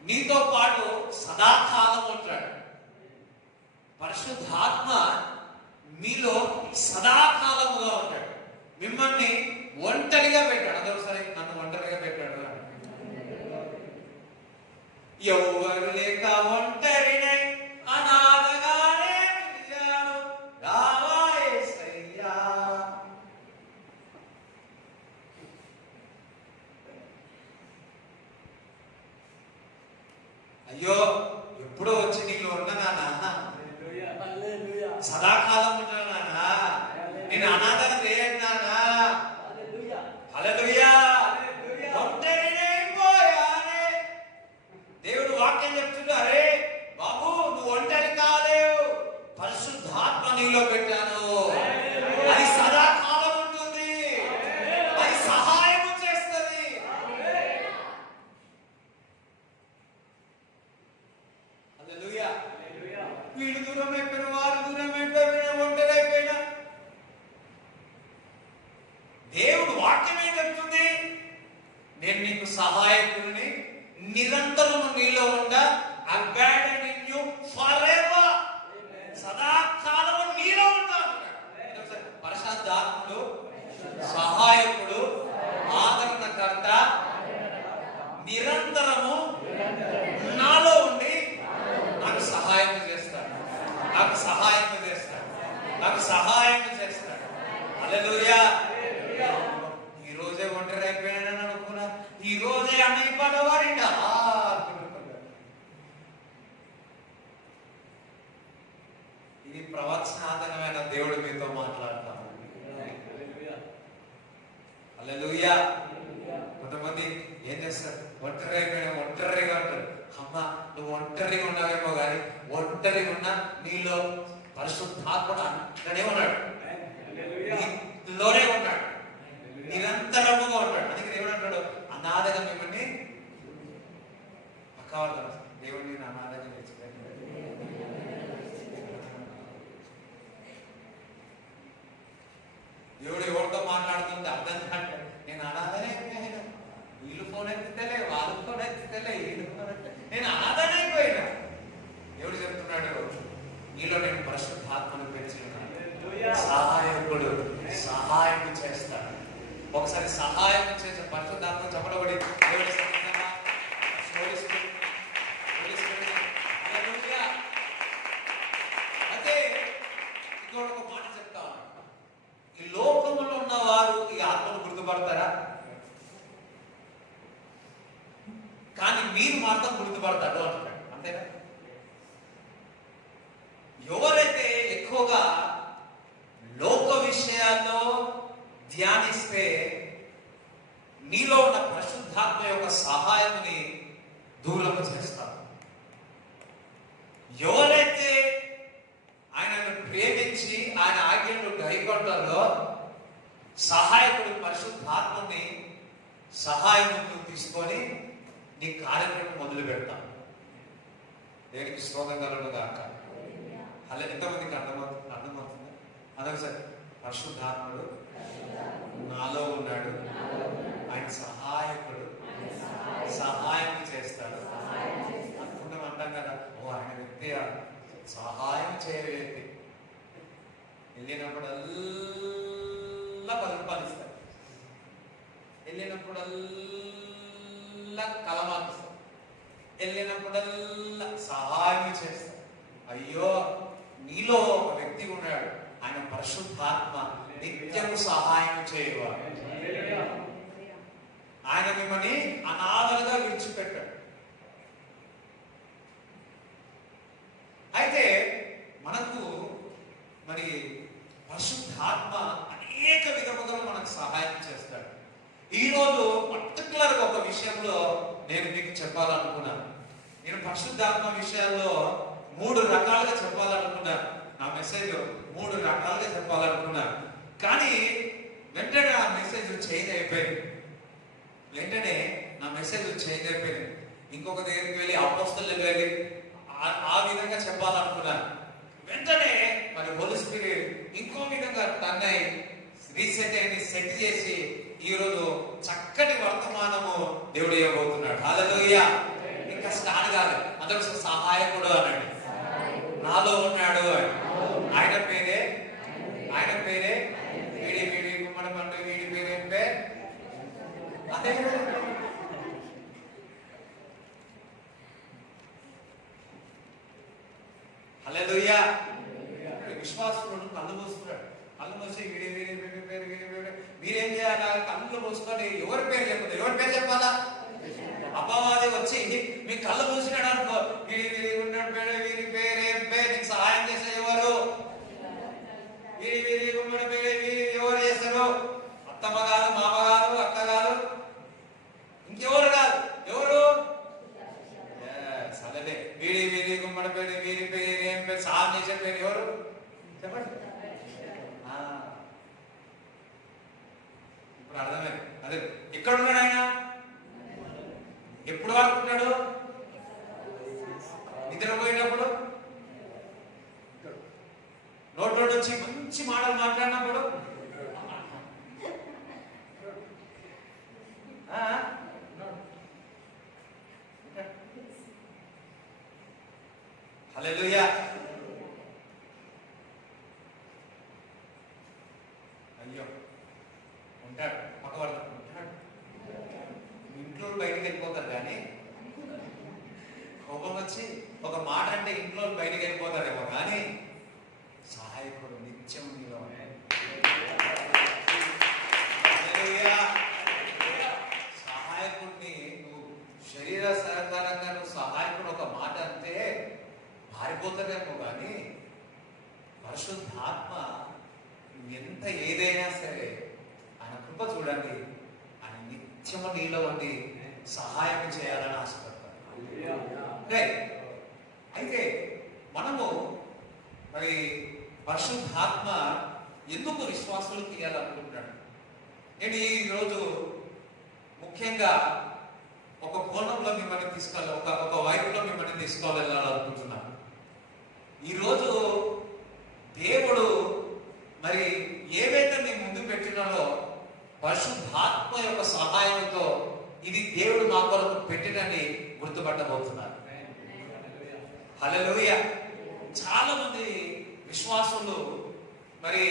నీతో పాటు సదాకాలం ఉంటాడు. పరిశుద్ధాత్మ మీలో సదాకాలముగా ఉంటాడు, మిమ్మల్ని ఒంటరిగా పెట్టాడు. అందరూ సరే, నన్ను ఒంటరిగా పెట్టాడు. ఎవరు లేక ఒంటరినై అనాథగానే పిలిచాను, రావా యేసయ్యా. అయ్యో, ఎప్పుడో వచ్చి నీలో ఉన్న నాన్న సదాకాలం ఉంటాను నాన్న. నేను అనాథన చేయను నాన్న. హల్లెలూయా. ఒంటరినైపోయానే. దేవుడు వాక్యం చెప్తున్నారే, బాబు నువ్వు ఒంటరి కాలేవు, పరిశుద్ధాత్మ నీలో పెట్టాను. అది సదాకాలం ఉంటుంది, అది సహాయం చేస్తుంది. హల్లెలూయా. వీడు దూరం అయిపోయిన, వారు దూరం అయిపోయిన, ఒంటరి అయిపోయినా దేవుడు వాక్యమే చెప్తుంది, నేను నీకు సహాయకుడిని, నిరంతరము నీలో ఉండ, అబాండన్ యు ఫరెవర్, సదాకాలము నీలో ఉంటాను. పరిశుద్ధాత్ముడు, సహాయకుడు, ఆదరణకర్త, నిరంతరము నాలో ఉండి నాకు సహాయం చేస్తాడు, నాకు సహాయం చేస్తాడు, నాకు సహాయం చేస్తాడు. హల్లెలూయా. ఈ రోజే ఒంటరి అయిపోయానని అనుకున్నా, ఈ రోజే అన్ని పడవాడినా. ఇది ప్రవచనాత్మకమైన దేవుడు మీతో మాట్లాడతాం. హల్లెలూయా. కొంతమంది ఏం చేస్తారు, ఒంటరి అయిపోయినా ఒంటరిగా ఉంటారు. అమ్మ నువ్వు ఒంటరిగా ఉన్నావేమో కానీ ఒంటరిగా ఉన్నా నీలో పరిశుద్ధాత్ముడు అక్కడే ఉన్నాడు, నీలోనే ఉన్నాడు, నిరంతరముగా ఉంటాడు. అందుకే దేవుడు అంటాడు, అనాథగా మిమ్మల్ని పక్కవాళ్ళు దేవుడిని నేను అనాథగా తెచ్చుకోండి. దేవుడు ఎవరితో మాట్లాడుతుంది అర్థం కాదు. నేను అనాథనే అయిపోయినా, వీళ్ళు ఫోన్ ఎత్తుతలే, వాళ్ళు ఫోన్ ఎత్తుతలే, వీళ్ళు ఫోన్ ఎత్తుతలే, నేను అనాథనే అయిపోయినా. దేవుడు చెప్తున్నాడు, నీలో నేను పరిశుద్ధాత్మను పెంచి సహాయకుడు, సహాయం చేస్తాడు. ఒకసారి సహాయం చేసే పరిశుద్ధాత్మ చెప్పబడి దేవుడి సన్నిధిలో శోధిస్తుంది. అయితే ఇంకొక మాట చెప్తాను, ఈ లోకంలో ఉన్న వారు ఈ ఆత్మను గుర్తుపడతారా? కానీ మీరు మాత్రం గుర్తుపడతాడు అంటాడు. అంతేనా? ఎవరైతే ఎక్కువగా లోక విషయాల్లో ధ్యానిస్తే నీలో ఉన్న పరిశుద్ధాత్మ యొక్క సహాయాన్ని దూరం చేస్తారు. ఎవరైతే ఆయనను ప్రేమించి ఆయన ఆజ్ఞను గైకొంటారో సహాయకుడు పరిశుద్ధాత్మని సహాయమును తీసుకొని నీ కార్యక్రమం మొదలు పెడతాం. దేనికి స్తోత్రం కలుగును గాక. అలా ఎంతమందికి అర్థమవుతుంది? అదే సార్, పరిశుద్ధాత్ముడు నాలో ఉన్నాడు, ఆయన సహాయకుడు, సహాయం చేస్తాడు అనుకుంటాం, అంటాం కదా. ఓ ఆయన వ్యక్తి సహాయం చేయ వ్యక్తి, వెళ్ళినప్పుడల్లా పరిపాలిస్తాడు, వెళ్ళినప్పుడల్లా కలమాపిస్తాడు, వెళ్ళినప్పుడల్లా సహాయం చేస్తాడు. అయ్యో నీలో ఒక వ్యక్తి ఉన్నాడు, ఆయన పరిశుద్ధాత్మ నిత్యము సహాయం చేయవాడు. ఆయన మిమ్మల్ని అనాథలుగా విడిచిపెట్టాడు. అయితే మనకు మరి పరిశుద్ధాత్మ అనేక విధముగా మనకు సహాయం చేస్తాడు. ఈరోజు పర్టికులర్గా ఒక విషయంలో నేను మీకు చెప్పాలనుకున్నాను. నేను పరిశుద్ధాత్మ విషయాల్లో 3 రకాలుగా చెప్పాలనుకున్నాను. నా మెసేజ్ 3 రకాలుగా చెప్పాలనుకున్నాను. కానీ వెంటనే ఆ మెసేజ్ చేంజ్ అయిపోయింది. ఇంకొక దగ్గరికి వెళ్ళి అపోస్తలులకు వెళ్ళి ఆ విధంగా చెప్పాలనుకున్నాను. వెంటనే మరి హోలీ స్పిరిట్ ఇంకో విధంగా తనని రీసెట్ అయ్యి సెట్ చేసి ఈరోజు చక్కటి వర్తమానము దేవుడు ఇవ్వబోతున్నాడు. హల్లెలూయా. ఇంకా స్టార్ట్ కాదు, అందరూ సహాయకుడు అన్నాడు, నాలో ఉన్నాడు అని. ఆయన పేరే వీడి గుమ్మడి పండు, వీడి పేరేం పేరు? అదే హల్లెలూయా. విశ్వాసుడు కళ్ళు మూస్తున్నాడు, కళ్ళు మూసి వీడి పేరు మీరేం చేయాలా? కళ్ళు మూసుకొని ఎవరి పేరు చెప్పదు, ఎవరి పేరు చెప్పాలా? అపవాది వచ్చి మీ కళ్ళు మూసినాడు అనుకో, వీడి ఉన్నాడు పేరు, వీరి పేరు ఏం పేరు, నీకు సహాయం చేసే ఎవరు? ఎక్కడున్నాడు ఆయన? ఎప్పుడు వాడుకుంటాడు? నిద్రపోయినప్పుడు, నోట్లో నుంచి మంచి మాటలు మాట్లాడినప్పుడు, హల్లెలూయా. అయ్యో ఉంటాడు, పక్కవాడు ఉంటాడు. ఇంట్లో బయటికి వెళ్ళిపోతారు కానీ కోపం వచ్చి ఒక మాట అంటే ఇంట్లో బయటికి వెళ్ళిపోతారేమో కానీ సహాయకుడు నిత్యం నీలో. సహాయకుడిని నువ్వు శరీర సహకారంగా నువ్వు సహాయకుడు ఒక మాట అంటే మారిపోతారేమో కానీ పరిశుద్ధాత్మ ఎంత ఏదైనా సరే ఆయన కృప చూడండి, ఆయన నిత్యము నీలో ఉండి సహాయం చేయాలని ఆశపడతారు. అయితే మనము మరి పరిశుద్ధాత్మ ఎందుకు విశ్వాసులు తీయాలనుకుంటున్నాడు? నేను ఈరోజు ముఖ్యంగా ఒక కోణంలో మిమ్మల్ని ఒక వైపులో మిమ్మల్ని తీసుకెళ్ళాలనుకుంటున్నాను. ఈరోజు దేవుడు మరి ఏవైతే మీ ముందు పెట్టినాడో పరిశుద్ధాత్మ యొక్క సహాయంతో ఇది దేవుడు మా కొరకు పెట్టినని గుర్తుపట్టబోతున్నారు. హల్లెలూయా. చాలా మంది విశ్వాసులు మరి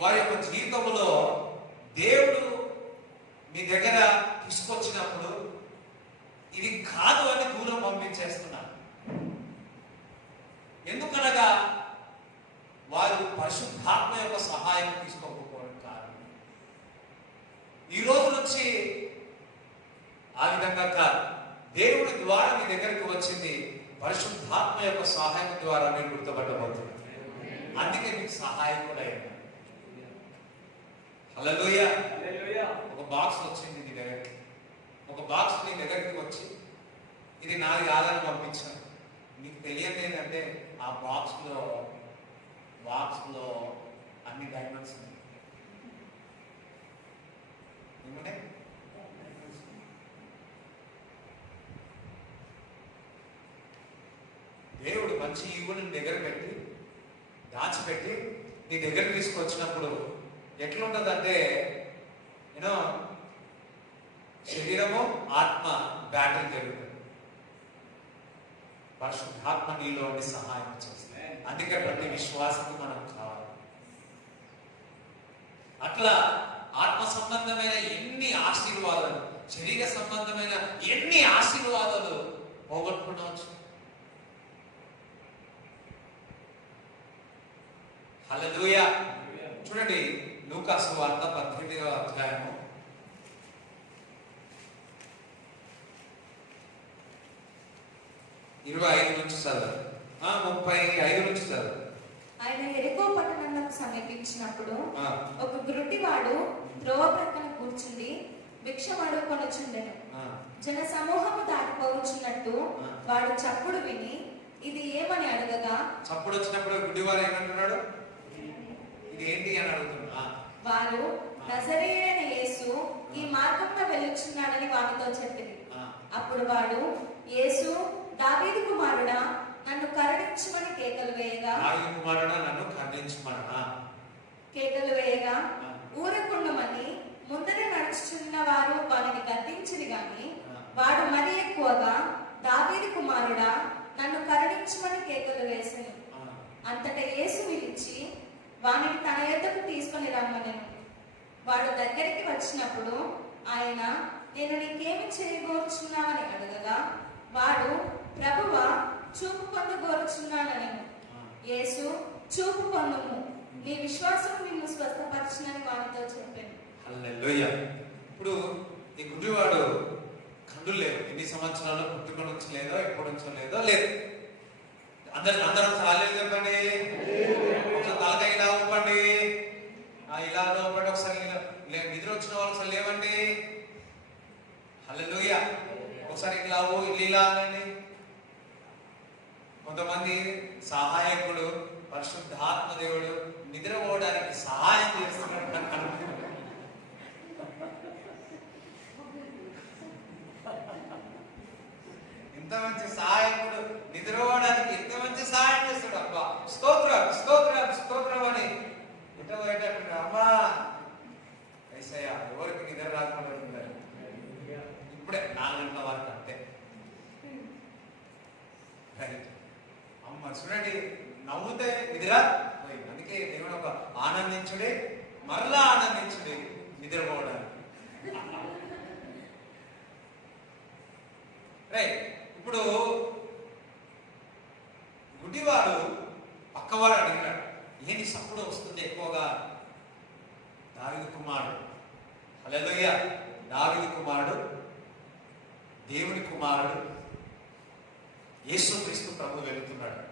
వారి యొక్క జీవితంలో దేవుడు మీ దగ్గర తీసుకొచ్చినప్పుడు ఇది కాదు అని దూరం పంపించేస్తున్నారు. ఎందుకనగా వారు పరిశుద్ధాత్మ యొక్క సహాయం తీసుకోకపోవడం కాదు. ఈ రోజు నుంచి ఆ విధంగా కాదు, దేవుడి ద్వారా మీ దగ్గరికి వచ్చింది పరిశుద్ధాత్మ యొక్క సహాయం ద్వారా మీరు గుర్తుపట్టబోతున్నారు. అందుకే మీకు సహాయం కూడా అయింది. హల్లెలూయా. ఒక బాక్స్ వచ్చింది నీ దగ్గరికి, ఒక బాక్స్ నీ దగ్గరికి వచ్చి ఇది నాది కాదని పంపించాను. మీకు తెలియదు ఏంటంటే ఆ బాక్స్ లో అన్ని డైమండ్స్ ఉన్నాయి. దేవుడు మంచి ఈవుని దగ్గర పెట్టి దాచిపెట్టి నీ దగ్గర తీసుకొచ్చినప్పుడు ఎట్లుంటదంటే యూనో శరీరము ఆత్మ బ్యాటిల్ జరుగుతుంది. పరిశుద్ధాత్మ నీలో ఉండి సహాయం చేస్తుంది. అందుకే ప్రతి విశ్వాసము మనం కావాలి. అట్లా ఆత్మ సంబంధమైన ఎన్ని ఆశీర్వాదాలు, శరీర సంబంధమైన ఎన్ని ఆశీర్వాదాలు పోగొట్టుకోవచ్చు. హల్లెలూయా. చూడండి లూకా సువార్త 18వ అధ్యాయము 25 నుంచి చదవండి. 35 నుంచి చదవండి. ఆయన యెరికో పట్టణంలో సమీపించినప్పుడు ఒక గురుడివాడు త్రోవ ప్రక్కన కూర్చుండి భిక్షమడు కొనుచుండెను. జన సమూహము దాటిపోవచ్చున్నట్టు వాడు చప్పుడు విని ఇది ఏమని అడగగా, చప్పుడు వచ్చినప్పుడు గుడ్డివాడు ఏమంటున్నాడు? ఇది ఏంటి అని అడుగుతున్నా. వారు నజరేయుడైన యేసు ఈ మార్గంలో వెళ్ళుచున్నాడని వానితో చెప్పింది. అప్పుడు వాడు, యేసు దావీదు కుమారుడా నన్ను కరుణించమని కేకలు వేయగా, ఊరకుండమని ముందర నడుచుచున్న వారు వారిని గద్దించిరి గాని వాడు మరి ఎక్కువగా దావీదు కుమారుడా నన్ను కరుణించమని కేకలు వేసెను. అంతటా యేసు పిలిచి వానిని తన యొద్దకు తీసుకొని రమ్మనెను. వాడు దగ్గరికి వచ్చినప్పుడు ఆయన, నేను నీకేమి చేయబోచున్నావని అడగగా వాడు, ప్రభువా చూపు పొందగోరుచున్నానెను. యేసు, చూపు పొందుము, నీ విశ్వాసం నిన్ను స్వస్థపరచునని వానితో చెప్పాను. హల్లెలూయా. ఇప్పుడు ఈ గుడ్డివాడు కండులు లేవు. ఎన్ని సంవత్సరాలు పుట్టుక నుంచి లేదో ఎప్పటి నుంచో లేదో లేదు. అందరం చాలేదు చెప్పండి. ఒకసారి తలకాయ ఇలా ఊపండి, ఇలా ఊపండి. ఒకసారి నిద్ర వచ్చిన వాళ్ళు ఒకసారి లేవండి. హల్లెలూయా. ఒకసారి ఇలా ఇలా అనండి. కొంతమంది సహాయకుడు పరిశుద్ధాత్మ దేవుడు నిద్రపోవడానికి సహాయం చేస్తున్నాడు. ఎంత మంచి సహాయకుడు, నిద్రపోవడానికి ఎంత మంచి సహాయం చేస్తాడు. అబ్బా స్తోత్రం స్తోత్రం స్తోత్రం అని ఇంట పోయేటట్టు అమ్మా ఐసయ్య ఎవరికి నిద్ర రాకుండా ఉంటారు. ఇప్పుడే 4 గంటల వరకు అంతే. అమ్మ చూడండి నవ్వుతే నిద్ర పోయి. అందుకే దేవుడు ఒక ఆనందించుడే మరలా ఆనందించుడే నిద్రపోవడానికి. రైట్. ఇప్పుడు గుడ్డివాడు పక్కవాడు అడిగినాడు, ఏంటి సప్పుడు వస్తుంది ఎక్కువగా? దావీదు కుమారుడు, హల్లెలూయా, దావీదు కుమారుడు, దేవుని కుమారుడు యేసుక్రీస్తు ప్రభు వెళుతున్నాడు.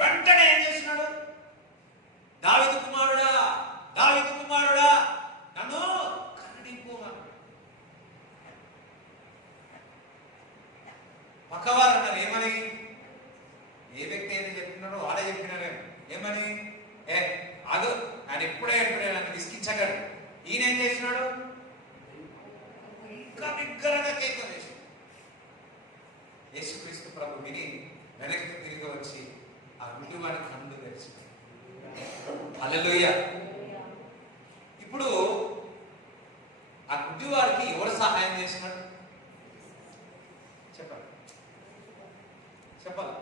వెంటనే ఏం చేస్తున్నాడు? దావీదు కుమారుడా, దావీదు కుమారుడా, నన్ను కరుణింపు. పక్కవారు అన్నారు ఏమని? ఏ వ్యక్తి ఏది చెప్తున్నారో వాడే చెప్పినారే. ఏమని? అదు ఆయన ఎప్పుడే నన్ను విసిగించగలడు. ఈయన ఏం చేస్తున్నాడు? ఇంకా బిగ్గరగా కేకలు వేసి యేసుక్రీస్తు ప్రభు విని వెనక్కి తిరిగి వచ్చి ఆ గుడ్డివాడి కన్నులు తెరిచాడు. హల్లెలూయా. ఇప్పుడు ఆ గుడ్డివాడికి ఎవరు సహాయం చేసినాడు? చెప్పాలి చెప్పాలి.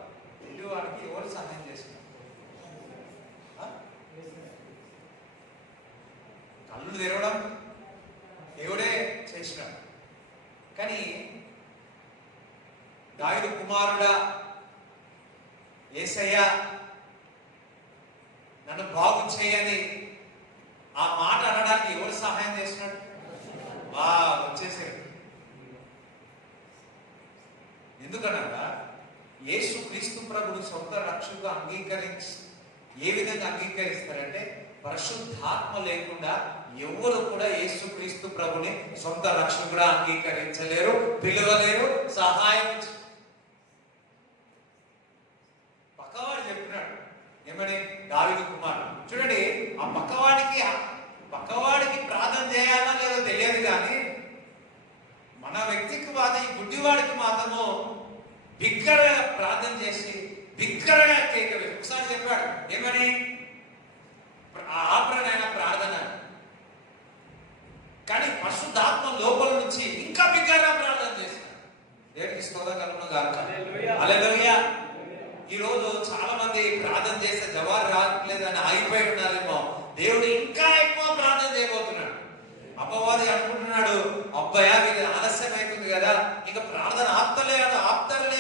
గుడ్డివాడికి ఎవరు సహాయం చేసినాడు? కళ్ళు తెరవడం దేవుడే చేసినాడు. కానీ దావీదు కుమారుడా, యేసయ్యా నన్ను బాగు చేయని ఆ మాట అనడానికి ఎవరు సహాయం చేసినాడు? వచ్చేసాడు. ఎందుకనగా యేసుక్రీస్తు ప్రభుని సొంత రక్షకుగా అంగీకరించి ఏ విధంగా అంగీకరిస్తారంటే పరిశుద్ధాత్మ లేకుండా ఎవరు కూడా యేసుక్రీస్తు ప్రభుని సొంత రక్షకుడా అంగీకరించలేరు, పిలవలేరు, సహాయం. పక్కవాడు చెప్పినాడు ఏమని? దావీదు కుమారుడు. చూడండి, ఆ పక్కవాడికి ప్రార్థన చేయాలా లేదో తెలియదు కానీ మన వ్యక్తికి మాత్రం ఈ గుడ్డివాడికి మాత్రము బిగ్గరగా ప్రార్థన చేసి బిగ్గరగా కేక వేసి ఒకసారి చెప్పాడు ఏమని? ఆపరనైన ప్రార్థన. కానీ పరిశుద్ధాత్మ లోపల నుంచి ఇంకా బిగ్గరగా ప్రార్థన చేశాడు. దేవుడికి స్తోత్రం కలుగును గాక. హల్లెలూయా. ఈ రోజు చాలా మంది ప్రార్థన చేస్తే జవాబు రావట్లేదని ఆగిపోయి ఉన్నారేమో. దేవుడు ఇంకా ఎక్కువ ప్రార్థన చేయబోతున్నాడు. అపవాది అనుకుంటున్నాడు, అబ్బాయా మీకు ఆలస్యం అవుతుంది కదా, ఇంకా ప్రార్థన ఆప్తలే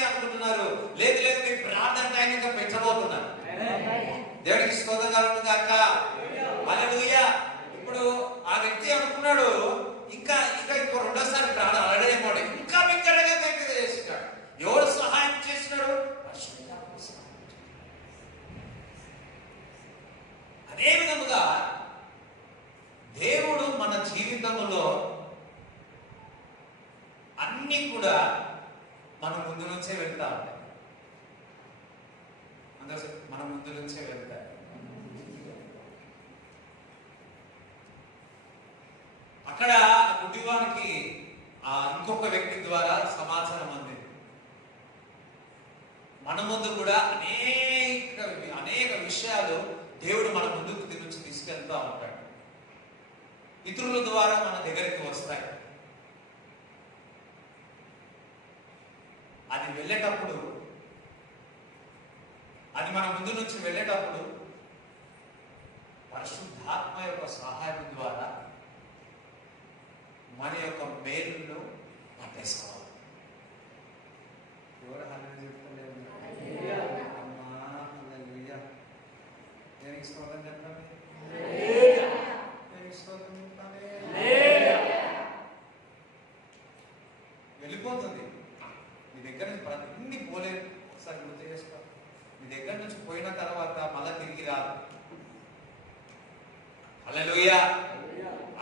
అనుకుంటున్నారు. లేదు లేదు, మీ ప్రార్థన టైం ఇంకా పెంచబోతున్నారు. దేవుడికి స్తోత్రం కలుగును గాక. హల్లెలూయా. ఇప్పుడు ఆ వ్యక్తి అనుకున్నాడు ఇంకా రెండోసారి ప్రార్థన అడగలేమోడు, ఇంకా బిగ్గరగా చేసినాడు. ఎవరు సహాయం చేసినాడు? అదే విధముగా దేవుడు మన జీవితంలో అన్ని కూడా మన ముందు నుంచే వెళ్తా ఉంటాయి. మన ముందు నుంచే వెళ్తాయి. అక్కడ గుడ్డివానికి ఇంకొక వ్యక్తి ద్వారా సమాచారం అంది. మన ముందు కూడా అనేక విషయాలు దేవుడు మన ముందుకు నుంచి తీసుకెళ్తా ఉంటాడు. ఇతరుల ద్వారా మన దగ్గరికి వస్తాయి. అది వెళ్ళేటప్పుడు, అది మన ముందు నుంచి వెళ్ళేటప్పుడు పరిశుద్ధాత్మ యొక్క సహాయం ద్వారా మన యొక్క మేలును పట్టేసుకోవాలి. ఎవరు హల్లెలూయా చెప్తలేరు? దేనికి స్తోత్రం చెప్పండి. వెళ్ళిపోతుంది మీ దగ్గర నుంచి. ప్రతి పోలేదు. ఒకసారి గుర్తు చేసుకో. మీ దగ్గర నుంచి పోయిన తర్వాత మళ్ళా తిరిగి రాదు. హల్లెలూయా.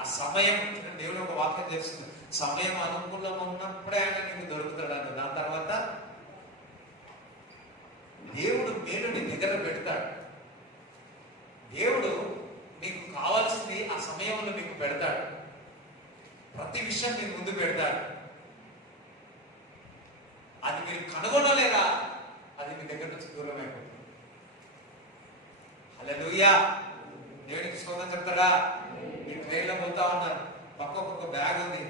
ఆ సమయం దేవుని ఒక వాక్యం చేస్తుంది, సమయం అనుకూలంగా ఉన్నప్పుడే ఆయన నీకు దొరుకుతాడు అంట. దాని తర్వాత దేవుడు మేలుని దగ్గర పెడతాడు. దేవుడు మీకు కావాల్సింది ఆ సమయంలో మీకు పెడతాడు. ప్రతి విషయం మీకు ముందు పెడతాడు. అది మీరు కనుగొనలేరా, అది మీ దగ్గర నుంచి దూరం అయిపోతుంది. హల్లెలూయా. దేవునికి స్తోత్రం చెప్తారా? మీరు ట్రైన్లో పోతా ఉన్నారు, పక్కకు ఒక బ్యాగ్ ఉంది,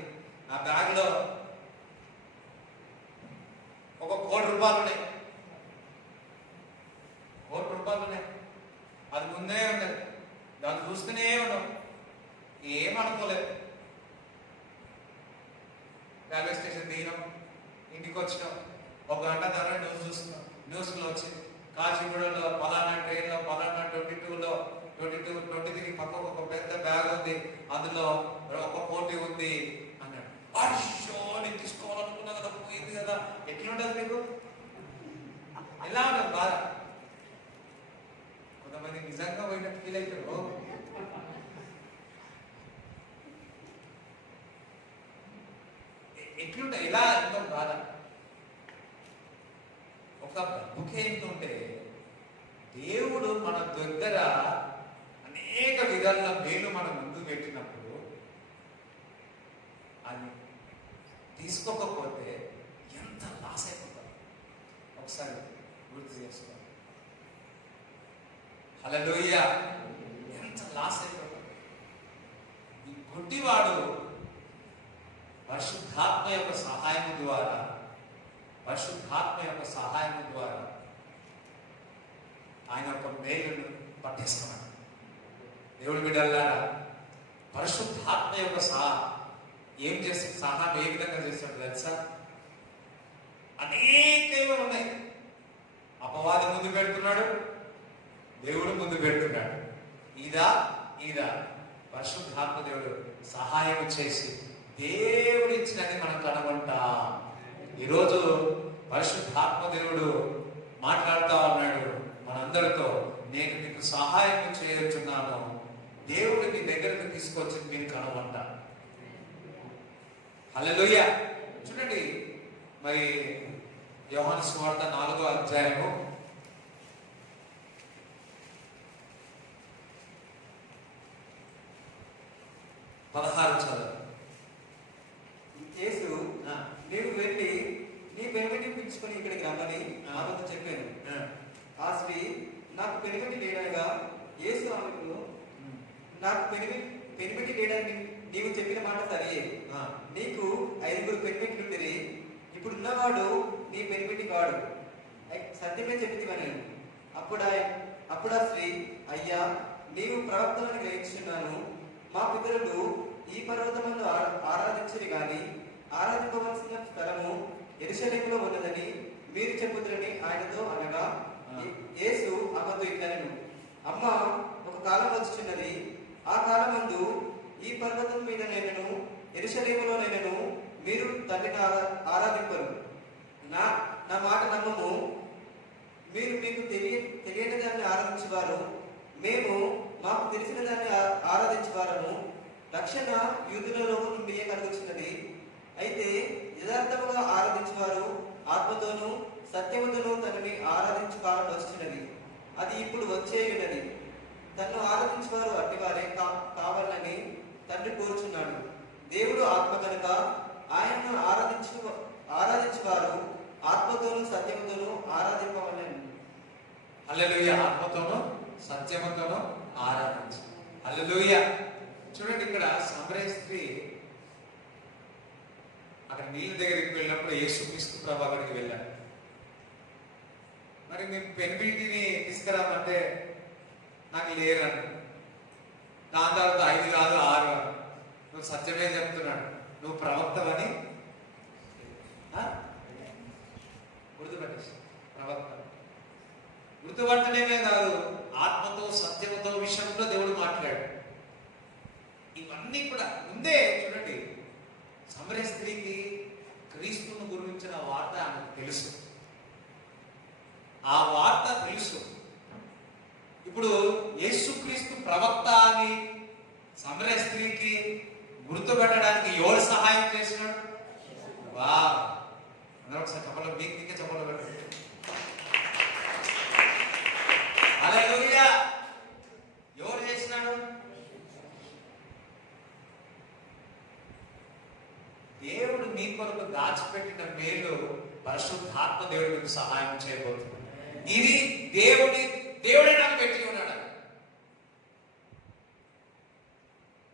ఆ బ్యాగ్ లో ఒక ₹1,00,00,000 ఉన్నాయి, ₹1,00,00,000 ఉన్నాయి. అది ముందే ఉన్నది, దాన్ని చూస్తూనే ఉన్నాం, ఏమనుకోలేదు. రైల్వే స్టేషన్ దిగినాం, ఇంటికి వచ్చినాం, 1 గంట తర్వాత న్యూస్ చూస్తున్నాం. న్యూస్లో వచ్చింది కాచిగూడలో పలానా ట్రైన్లో పలానా 22 పక్కకు ఒక పెద్ద బ్యాగ్ ఉంది, అందులో ఒక కోటి ఉంది అన్నాడు. అయ్యో, నేను తీసుకోవాలనుకున్నా కదా, పోయింది కదా. ఎట్లుండదు మీకు? ఎలా ఉండదు బాధ? కొంతమంది నిజంగా పోయినట్టు ఫీల్ అవుతారు. ఎట్లుంటాయి, ఇలా ఎంతో బాధ. ఒక బ్రతుకే ఎంతుంటే దేవుడు మన దగ్గర అనేక విధాలుగా మేలు మన ముందు పెట్టినప్పుడు అది తీసుకోకపోతే ఎంత లాస్ అయిపోతాం ఒకసారి గుర్తు చేసుకో. హల్లెలూయా. ఎంత లాస్ అయిపోతాం. ఈ గుడ్డివాడు పరిశుద్ధాత్మ యొక్క సహాయం ద్వారా ఆయన యొక్క మేలును పట్టేస్తున్నాడు. దేవుడి బిడ్డలారా, పరిశుద్ధాత్మ యొక్క ఏం చేస్తాడు? సహాయం ఏ విధంగా చేస్తాడు తెలుసా? అనేకమే ఉన్నాయి. అపవాది ముందు పెడుతున్నాడు, దేవుడు ముందు పెడుతున్నాడు. ఈదా పరిశుద్ధాత్మ దేవుడు సహాయం చేసి దేవుడు ఇచ్చినది మనం కనుగొంటాం. ఈరోజు పరిశుద్ధాత్మ దేవుడు మాట్లాడుతూ ఉన్నాడు మనందరితో. నేను మీకు సహాయం చేయొచ్చున్నాను, దేవుడు మీ దగ్గరకు తీసుకొచ్చి మీరు కనుగొంటా. హల్లెలూయా. చూడండి, మరి యోహాను సువార్త 4వ అధ్యాయము 16 చదువు. యేసు, నీవు వెళ్ళి నీ పెనిమిటిని పిలుచుకొని ఇక్కడికి రమ్మని ఆమెతో చెప్పాను. ఆ స్త్రీ, నాకు పెనిమిటి లేడనగా యేసు ఆమెకు, నాకు పెనిమిటి లేడని నీవు చెప్పిన మాట సరే, నీకు 5 పెనిమిట్లుండిరి, ఇప్పుడున్నవాడు నీ పెనిమిటి కాడు, సత్యమే చెప్తివని. అప్పుడు ఆ స్త్రీ, అయ్యా, నీవు ప్రవక్తలను గ్రహించున్నాను. మా పితరులు ఈ పర్వతమును ఆరాధించని గాని ఆరాధింపవలసిన స్థలము యెరూషలేములో ఉన్నదని మీరు చెప్పుదురని ఆయనతో అనగా, యేసు ఆమెతో ఇట్లనెను, అమ్మ, ఒక కాలం వచ్చుచున్నది, ఆ కాలమందు ఈ పర్వతం మీద నేనను యెరూషలేములో నేనను మీరు తండ్రిని ఆరాధింపరు. నా మాట నమ్మము. మీరు మీకు తెలియని దాన్ని ఆరాధించేవారు, మేము మాకు తెలిసిన దాన్ని ఆరాధించేవారము. రక్షణ యూదులలో నుండియే కలుగుతున్నది. అయితే యథార్థముగా ఆరాధించేవారు ఆత్మతోనూ సత్యముతోనూ తనని ఆరాధించు కాలం వస్తున్నది, అది ఇప్పుడు వచ్చేయున్నది. తన్ను ఆరాధించేవారు అట్టివారే కావాలని తండ్రి కోరుచున్నాడు. దేవుడు ఆత్మ కనుక ఆయనను ఆరాధించేవారు ఆత్మతోనూ సత్యముతోనూ ఆరాధింపవలెను. హల్లెలూయా. ఆత్మతోనూ సత్యముతోనూ ఆరాధించు. హల్లెలూయా. చూడండి, ఇక్కడ సమరయ స్త్రీ అక్కడ నీళ్ళ దగ్గరికి వెళ్ళినప్పుడు యేసుక్రీస్తు ప్రభు అక్కడికి వెళ్ళాడు. మరి మేము పెనిమిటిని తీసుకురామంటే నాకు లేరని, దాని తర్వాత 5 కాదు 6 నువ్వు సత్యమే చెప్తున్నాడు, నువ్వు ప్రవక్తవని గుర్తుపెట్టేసి ప్రవక్త గుర్తుపట్టడమే కాదు, ఆత్మతో సత్యముతో విషయంలో దేవుడు మాట్లాడు. ఇవన్నీ కూడా ముందే చూడండి, సమరయ స్త్రీకి క్రీస్తును గురించిన వార్త ఆమెకు తెలుసు, ఆ వార్త తెలుసు. ఇప్పుడు యేసుక్రీస్తు ప్రవక్త అని సమరయ స్త్రీకి గుర్తుపెట్టడానికి ఎవరు సహాయం చేసినాడు? వా, అందరూ ఒకసారి చెప్పలో, మీకు నీకే చెప్పలో పెట్టండి. హల్లెలూయా. ఎవరు చేసినాడు? దేవుడు మీ కొరకు దాచిపెట్టిన మేలు పరిశుద్ధాత్మ దేవుడు మీకు సహాయం చేయబోతున్నాడు. ఇది దేవుడే నాకు పెట్టి ఉన్నాడు.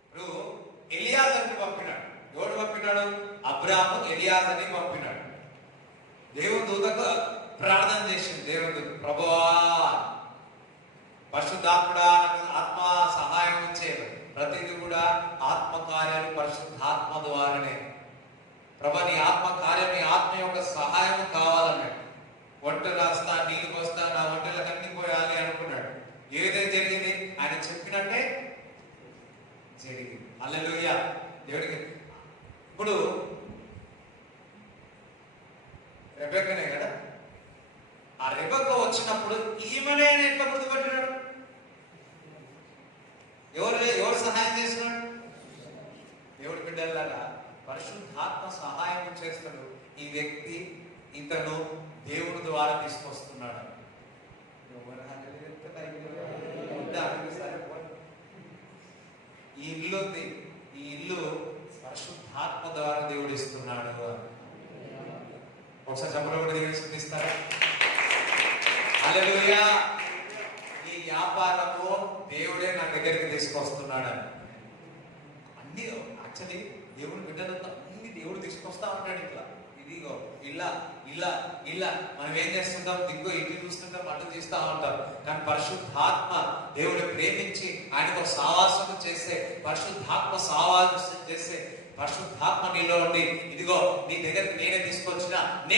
ఇప్పుడు ఎలియాజర్ని పంపినాడు. ఎవడు పంపినాడు? అబ్రాము ఎలియాజర్ని పంపినాడు. దేవుని దూతకు ప్రార్థన చేసింది. దేవుని దూత, ప్రభువా పరిశుద్ధాత్ముడా నాకు ఆత్మ సహాయం ఇచ్చేది. ప్రతిదీ కూడా ఆత్మ కార్యాలు పరిశుద్ధాత్మ ద్వారానే. ప్రభా నీ ఆత్మ కార్యం, నీ ఆత్మ యొక్క సహాయం కావాలన్నాడు. వంట రాస్తా, నీళ్ళు పోస్తా, నా వంటలకు అన్ని పోయాలి అనుకున్నాడు. ఏదైతే జరిగింది ఆయన చెప్పినట్టే జరిగింది. హల్లెలూయా దేవుడికి. ఇప్పుడు రెబెక్కనే కదా, ఆ రెబెక్క వచ్చినప్పుడు ఈమెనే ఎట్లా గుర్తుపెట్టినాడు? ఎవరు సహాయం చేసినాడు? దేవుడి బిడ్డలారా పరిశుద్ధాత్మ సహాయం చేస్తాడు. ఈ వ్యక్తి ఇతను దేవుడి ద్వారా తీసుకొస్తున్నాడు. ఈ ఇల్లు ఉంది, ఈ ఇల్లు పరిశుద్ధాత్మ ద్వారా దేవుడు ఇస్తున్నాడు. ఒకసారి చెప్పలో కూడా దేవుడు చూపిస్తారా? హల్లెలూయా. ఈ వ్యాపారము దేవుడే నా దగ్గరికి తీసుకొస్తున్నాడు. అన్ని యాక్చువల్లీ దేవుడు బిడ్డలంతా అన్ని దేవుడు తీసుకొస్తా ఉంటాడు. ఇదిగో ఇలా ఇలా ఇలా మనం ఏం చేస్తుంటాం? దిగ్గు ఇటు చూస్తుంటాం, అటు తీస్తా ఉంటాం. కానీ పరిశుద్ధాత్మ దేవుడు ప్రేమించి ఆయనకు సావాసం చేసే, పరిశుద్ధాత్మ సావాసం చేసే, పరిశుద్ధాత్మ నీలో ఉండి ఇదిగో నీ దగ్గరికి నేనే తీసుకొచ్చినా అని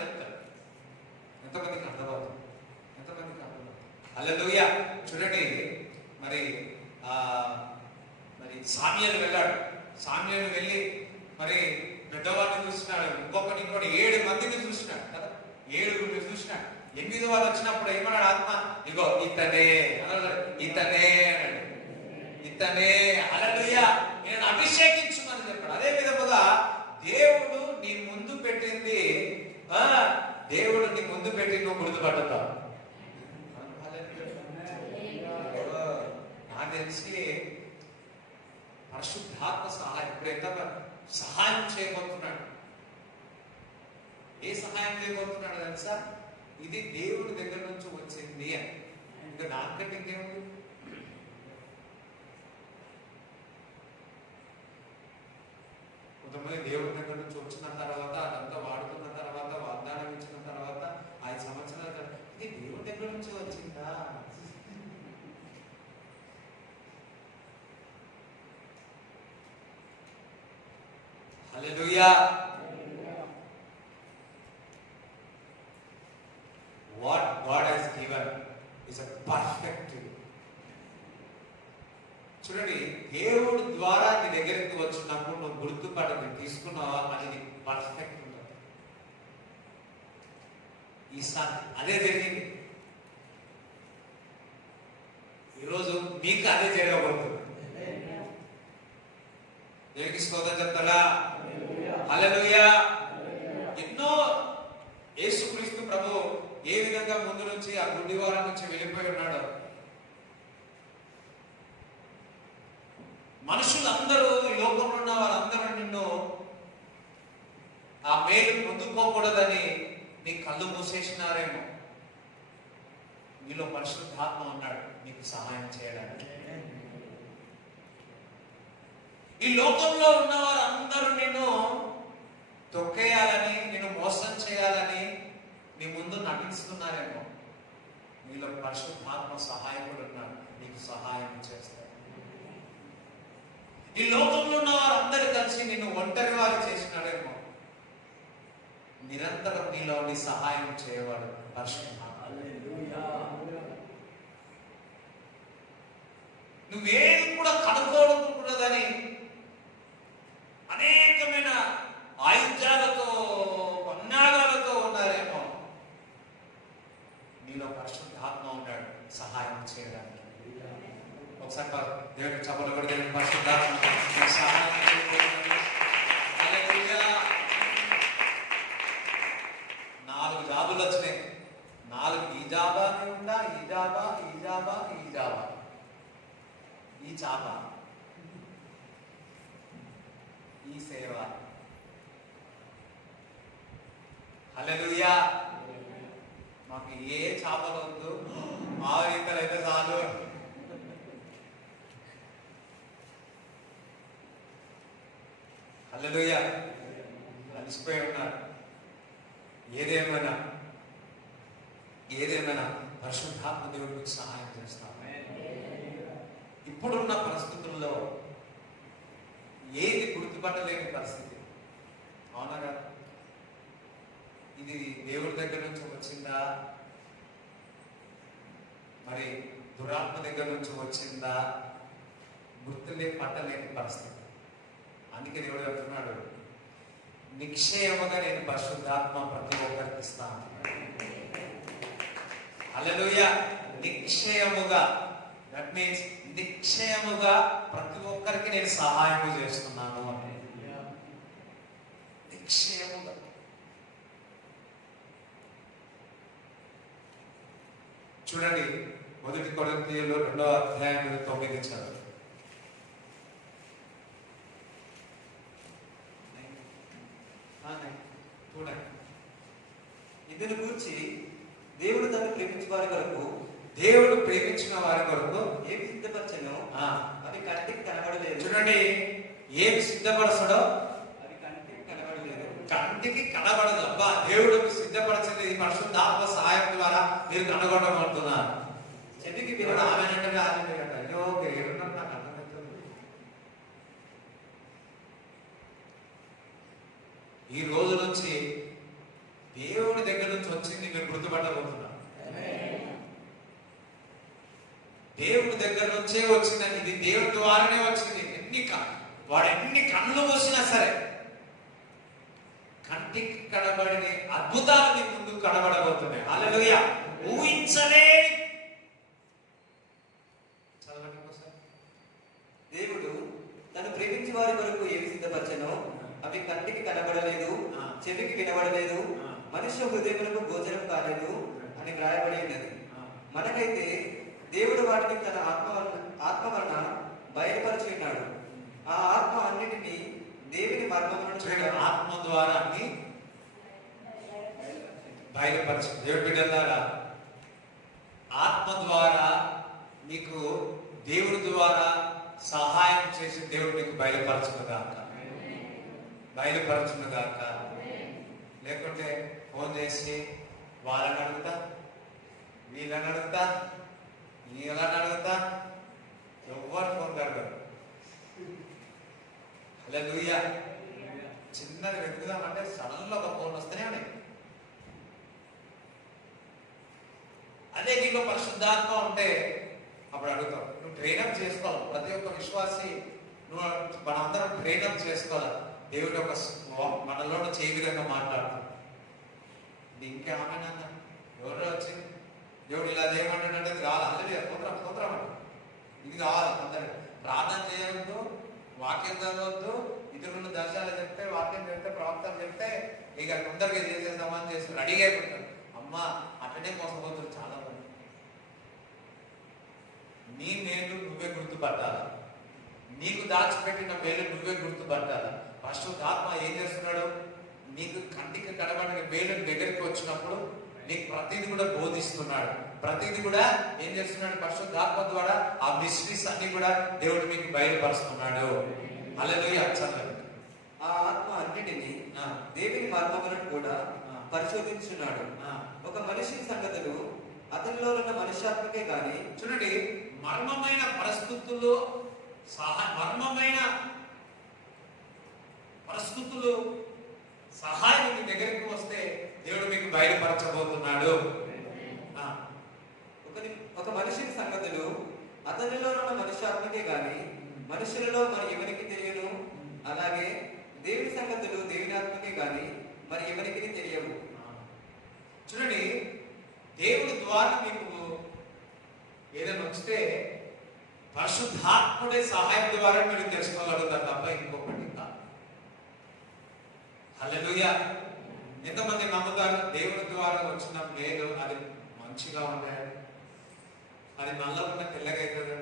చెప్తాడు. ఎంతమందికి అర్థమవుతుంది? హల్లెలూయా. చూడండి, మరి సామ్యూయేలు వెళ్ళాడు. సామ్యూయేలు వెళ్ళి మరి పెద్దవాడిని చూసినాడు. ఇంకొకటి 7 మందిని చూసినాడు కదా, 7 చూసినాడు. 8వ వారు వచ్చినప్పుడు ఏమన్నాడు ఆత్మ? ఇగో ఇతనే హల్లెలూయా నేను అభిషేకించుమని చెప్పాడు. అదే విధముగా దేవుడు నీ ముందు పెట్టింది, దేవుడు నీ ముందు పెట్టి నువ్వు గుర్తుపట్టుతావు. నాకు తెలిసి పరిశుద్ధాత్మ సహాయం ఇప్పుడు ఎంత సహాయం చేయబోతున్నాడు. ఏ సహాయం చేయబోతున్నాడు తెలుసా? ఇది దేవుడి దగ్గర నుంచి వచ్చింది అని. ఇంకా దానికంటే ఇంకేముంది? కొంతమంది దేవుడి దగ్గర నుంచి వచ్చిన తర్వాత, అదంతా వాడుకున్న తర్వాత, వాగ్దానం ఇచ్చిన తర్వాత 5 సంవత్సరాల తర్వాత ఇది దేవుడి దగ్గర నుంచి వచ్చిందా? Hallelujah. What God has given is a perfect. చూడండి, దేవుడు ద్వారా నీ దగ్గరికి వచ్చినప్పుడు నువ్వు గుర్తుపడని తీసుకున్నావా అది పర్ఫెక్ట్ ఉంటుంది. ఈసారి అదే జరిగింది. ఈరోజు మీకు అదే జరగబోతుంది. దేవునికి స్తోత్రం చెప్తారా? హల్లెలూయా. ఎన్నో యేసుక్రీస్తు ప్రభు ఏ విధంగా ముందు నుంచి ఆ గుడ్డివారం నుంచి వెళ్ళిపోయి ఉన్నాడో, మనుషులందరూ ఈ లోకంలో ఉన్న వారందరూ నిన్ను ఆ మేలు పొందుకోకూడదని నీ కళ్ళు మూసేసినారేమో. నీలో పరిశుద్ధాత్మ ఉన్నాడు నీకు సహాయం చేయడానికి. ఈ లోకంలో ఉన్న వారందరూ నిన్ను తొక్కేయాలని, నిన్ను మోసం చేయాలని నీ ముందు నటిస్తున్నారేమో. నీలో పరిశుద్ధాత్మ సహాయకుడు ఉన్నాడు, నీకు సహాయం చేస్తాడు. ఈ లోకంలో ఉన్న వారందరూ కలిసి నిన్ను ఒంటరి వారు చేసినాడేమో. నిరంతరం నీలో నీ సహాయం చేయవాడు పరిశుద్ధాత్మ. నువ్వేది కూడా కనుక్కోకూడదని అనేకమైన ఆయుధాలతో, పన్నాగాలతో ఉన్నారేమో. నీలో పరిశుద్ధాత్మ ఉన్నాడు సహాయం చేయడానికి. ఒకసారి దేవుడికి చప్పట్లు కొట్టి దేవుని పరిశుద్ధాత్మ సహాయం చేయబోతున్నాడు. హల్లెలూయా. 4 జాబులు వచ్చినాయి. 4 ఈ జాబానే ఉందా? ఈ జాబా. హల్లెలూయా. మాకు ఏ చేపలు వద్దు, మా ఈతలు అయితే చాలు. హల్లెలూయా. అలసిపోయి ఉన్నారు. ఏదేమైనా పరిశుద్ధాత్మ దేవుడు మీకు సహాయం చేస్తాం. ఇప్పుడున్న పరిస్థితుల్లో ఏది గుర్తుపట్టలేని పరిస్థితి, అవునా కదా? ఇది దేవుడి దగ్గర నుంచి వచ్చిందా, మరి దురాత్మ దగ్గర నుంచి వచ్చిందా, పట్టలేని పరిస్థితి. అందుకే దేవుడు అంటున్నాడు, నిక్షేమగా నేను పరిశుద్ధాత్మ ప్రతి ఒక్కరికి ఇస్తాను. హల్లెలూయా. నిక్షేమముగా, దట్ మీన్స్ నిక్షేమముగా ప్రతి ఒక్కరికి నేను సహాయం చేస్తున్నాను అని. నిక్షేమముగా. చూడండి, 1 కొరింథీయులు 2వ అధ్యాయం 9 చదువు. చూడండి, ఇందును గూర్చి దేవుడు తను ప్రేమించిన వారి కొరకు ఏమి సిద్ధపరచను అవి కంటికి కనబడలేదు. చూడండి, ఏమి సిద్ధపరచడో అవి కంటికి కనబడలేదు. కంటికి కనబడదు. అబ్బా, దేవుడు సిద్ధపరచింది పరిశుద్ధాత్మ సహాయం ద్వారా మీరు కనగొట్టబడుతున్నారు. చెవికి దేవుడు వినడం ఆమెనంటే అయ్యో దేవుడు నాకు అర్థమవుతుంది. ఈ రోజు నుంచి దేవుడి దగ్గర నుంచి వచ్చింది మీరు గుర్తుపట్టబోతున్నారు. దేవుడి దగ్గర నుంచే వచ్చిందని, ఇది దేవుడి ద్వారానే వచ్చింది. వాడు ఎన్ని కళ్ళు మూసినా సరే కంటికి కనబడిన అద్భుతాలు నీ ముందు కనబడబోతున్నాయి. హల్లెలూయా. ఊహించలే. చదవండి ఒకసారి. దేవుడు తను ప్రేమించి వారి కొరకు ఏమి సిద్ధపరచను అవి కంటికి కనబడలేదు, చెవికి వినబడలేదు, మనుష్య హృదయములకు గోచరం కాలేదు అని వ్రాయబడి ఉన్నది. మనకైతే దేవుడు వాటిని తన ఆత్మ వలన బయలుపరిచి ఉన్నాడు. ఆ ఆత్మ అన్నిటినీ దేవుని మర్మములను ఆత్మ ద్వారా అన్ని బయలుపరచు. దేవుడి బిడ్డలారా, ఆత్మ ద్వారా నీకు దేవుడి ద్వారా సహాయం చేసి దేవుడు నీకు బయలుపరచునుగాక. లేకుంటే ఫోన్ చేసి వాళ్ళని అడుగుతా, వీళ్ళని అడుగుతా, వీళ్ళని అడుగుతా, ఎవ్వరు ఫోన్ కడగరు. హల్లెలూయా. చిన్నది వెతుకుదామంటే సడన్లో ఒక ఫోన్ వస్తూనే ఉన్నాయి. అదే నీకు పరిశుద్ధాత్మ ఉంటే అప్పుడు అడుగుతావు. నువ్వు ట్రైనప్ చేసుకోవాలి. ప్రతి ఒక్క విశ్వాసి మనందరం ట్రైనప్ చేసుకోవాలి. దేవుడి యొక్క మనలో ఏ విధంగా మాట్లాడుతాడు. ఇంకేమన్నా ఎవరో వచ్చింది, దేవుడు ఇలా చేయమంటాడంటే ఇది కావాలి. స్తోత్రం ఇది కావాలి. అందరూ ప్రార్థన చేయవద్దు, వాక్యం చదవద్దు, ఇతరులను దర్శనాలు చెప్తే, వాక్యం చెప్తే, ప్రవక్తలు చెప్తే ఇక తొందరగా చేసేద్దామని చేసి రెడీగా అయిపోతారు. అమ్మ, అట్లనే మోసపోతారు చాలా మంది. నీ మేలు నువ్వే గుర్తుపట్టాలా. నీకు దాచిపెట్టిన మేలు నువ్వే గుర్తుపట్టాలా. పరిశుద్ధాత్మ ఏం చేస్తున్నాడు? నీకు కంటికి కనబడిన మేలు దగ్గరికి వచ్చినప్పుడు నీకు ప్రతిదీ కూడా బోధిస్తున్నాడు. ప్రతిదీ కూడా ఏం చేస్తున్నాడు? పరిశుద్ధాత్మ ద్వారా ఆ మిస్టరీస్ అన్ని కూడా దేవుడు మీకు బయలుపరుస్తున్నాడు. హల్లెలూయా. ఆ ఆత్మ అన్నిటినీ దేవుని మర్మములను కూడా పరిశోధించున్నాడు. ఒక మనిషి సంగతులు అతనిలో ఉన్న మనుష్యాత్మకే గాని. చూడండి, మర్మమైన పరిస్థితుల్లో సహాయం మీ దగ్గరికి వస్తే దేవుడు మీకు బయలుపరచబోతున్నాడు. ఒక మనిషి సంగతులు అతనిలో ఉన్న మనుష్యాత్మకే గాని మనుషులలో మరి ఎవరికి తెలియను. అలాగే దేవుని సంగతులు దేవుని ఆత్మకే గాని మరి ఎవరికి తెలియవు. చూడండి, దేవుడి ద్వారా మీకు ఏదైనా వస్తే పరిశుద్ధాత్ముడే సహాయం ద్వారా మీరు తెలుసుకోగలుగుతారు తప్ప ఇంకొకటి కాదు. హల్లెలూయా. ఎంతమంది నమ్ముతారు? దేవుడి ద్వారా వచ్చిన మేలు అది మంచిగా ఉంటాయి, అది నల్లకుండా తెల్లగా అవుతుంది.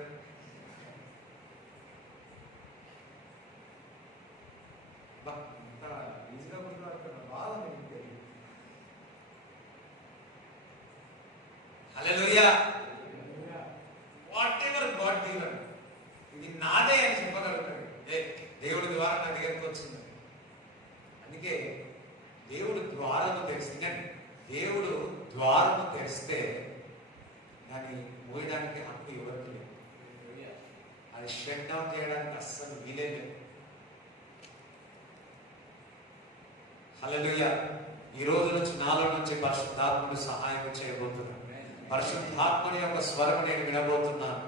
ఈజీగా బాగా. హల్లెలూయా. వాట్ ఎవర్ గాడ్ గివెన్, ఇది నాదే అని చెప్పగలుగుతాడు. దేవుడి ద్వారా నా దగ్గరికి వచ్చింది. అందుకే దేవుడు ద్వారము తెరిస్తే, దేవుడు ద్వారము తెరిస్తే దాన్ని మోయడానికి హక్కు ఎవరికి లేదు. అది షట్ డౌన్ చేయడానికి అస్సలు వీలే లేదు. హల్లెలూయా. ఈ రోజు నుంచి నాలో నుంచి పరిశుద్ధాత్ముడు సహాయం చేయబోతున్నాను. పరిశుద్ధాత్మని యొక్క స్వరం నేను వినబోతున్నాను.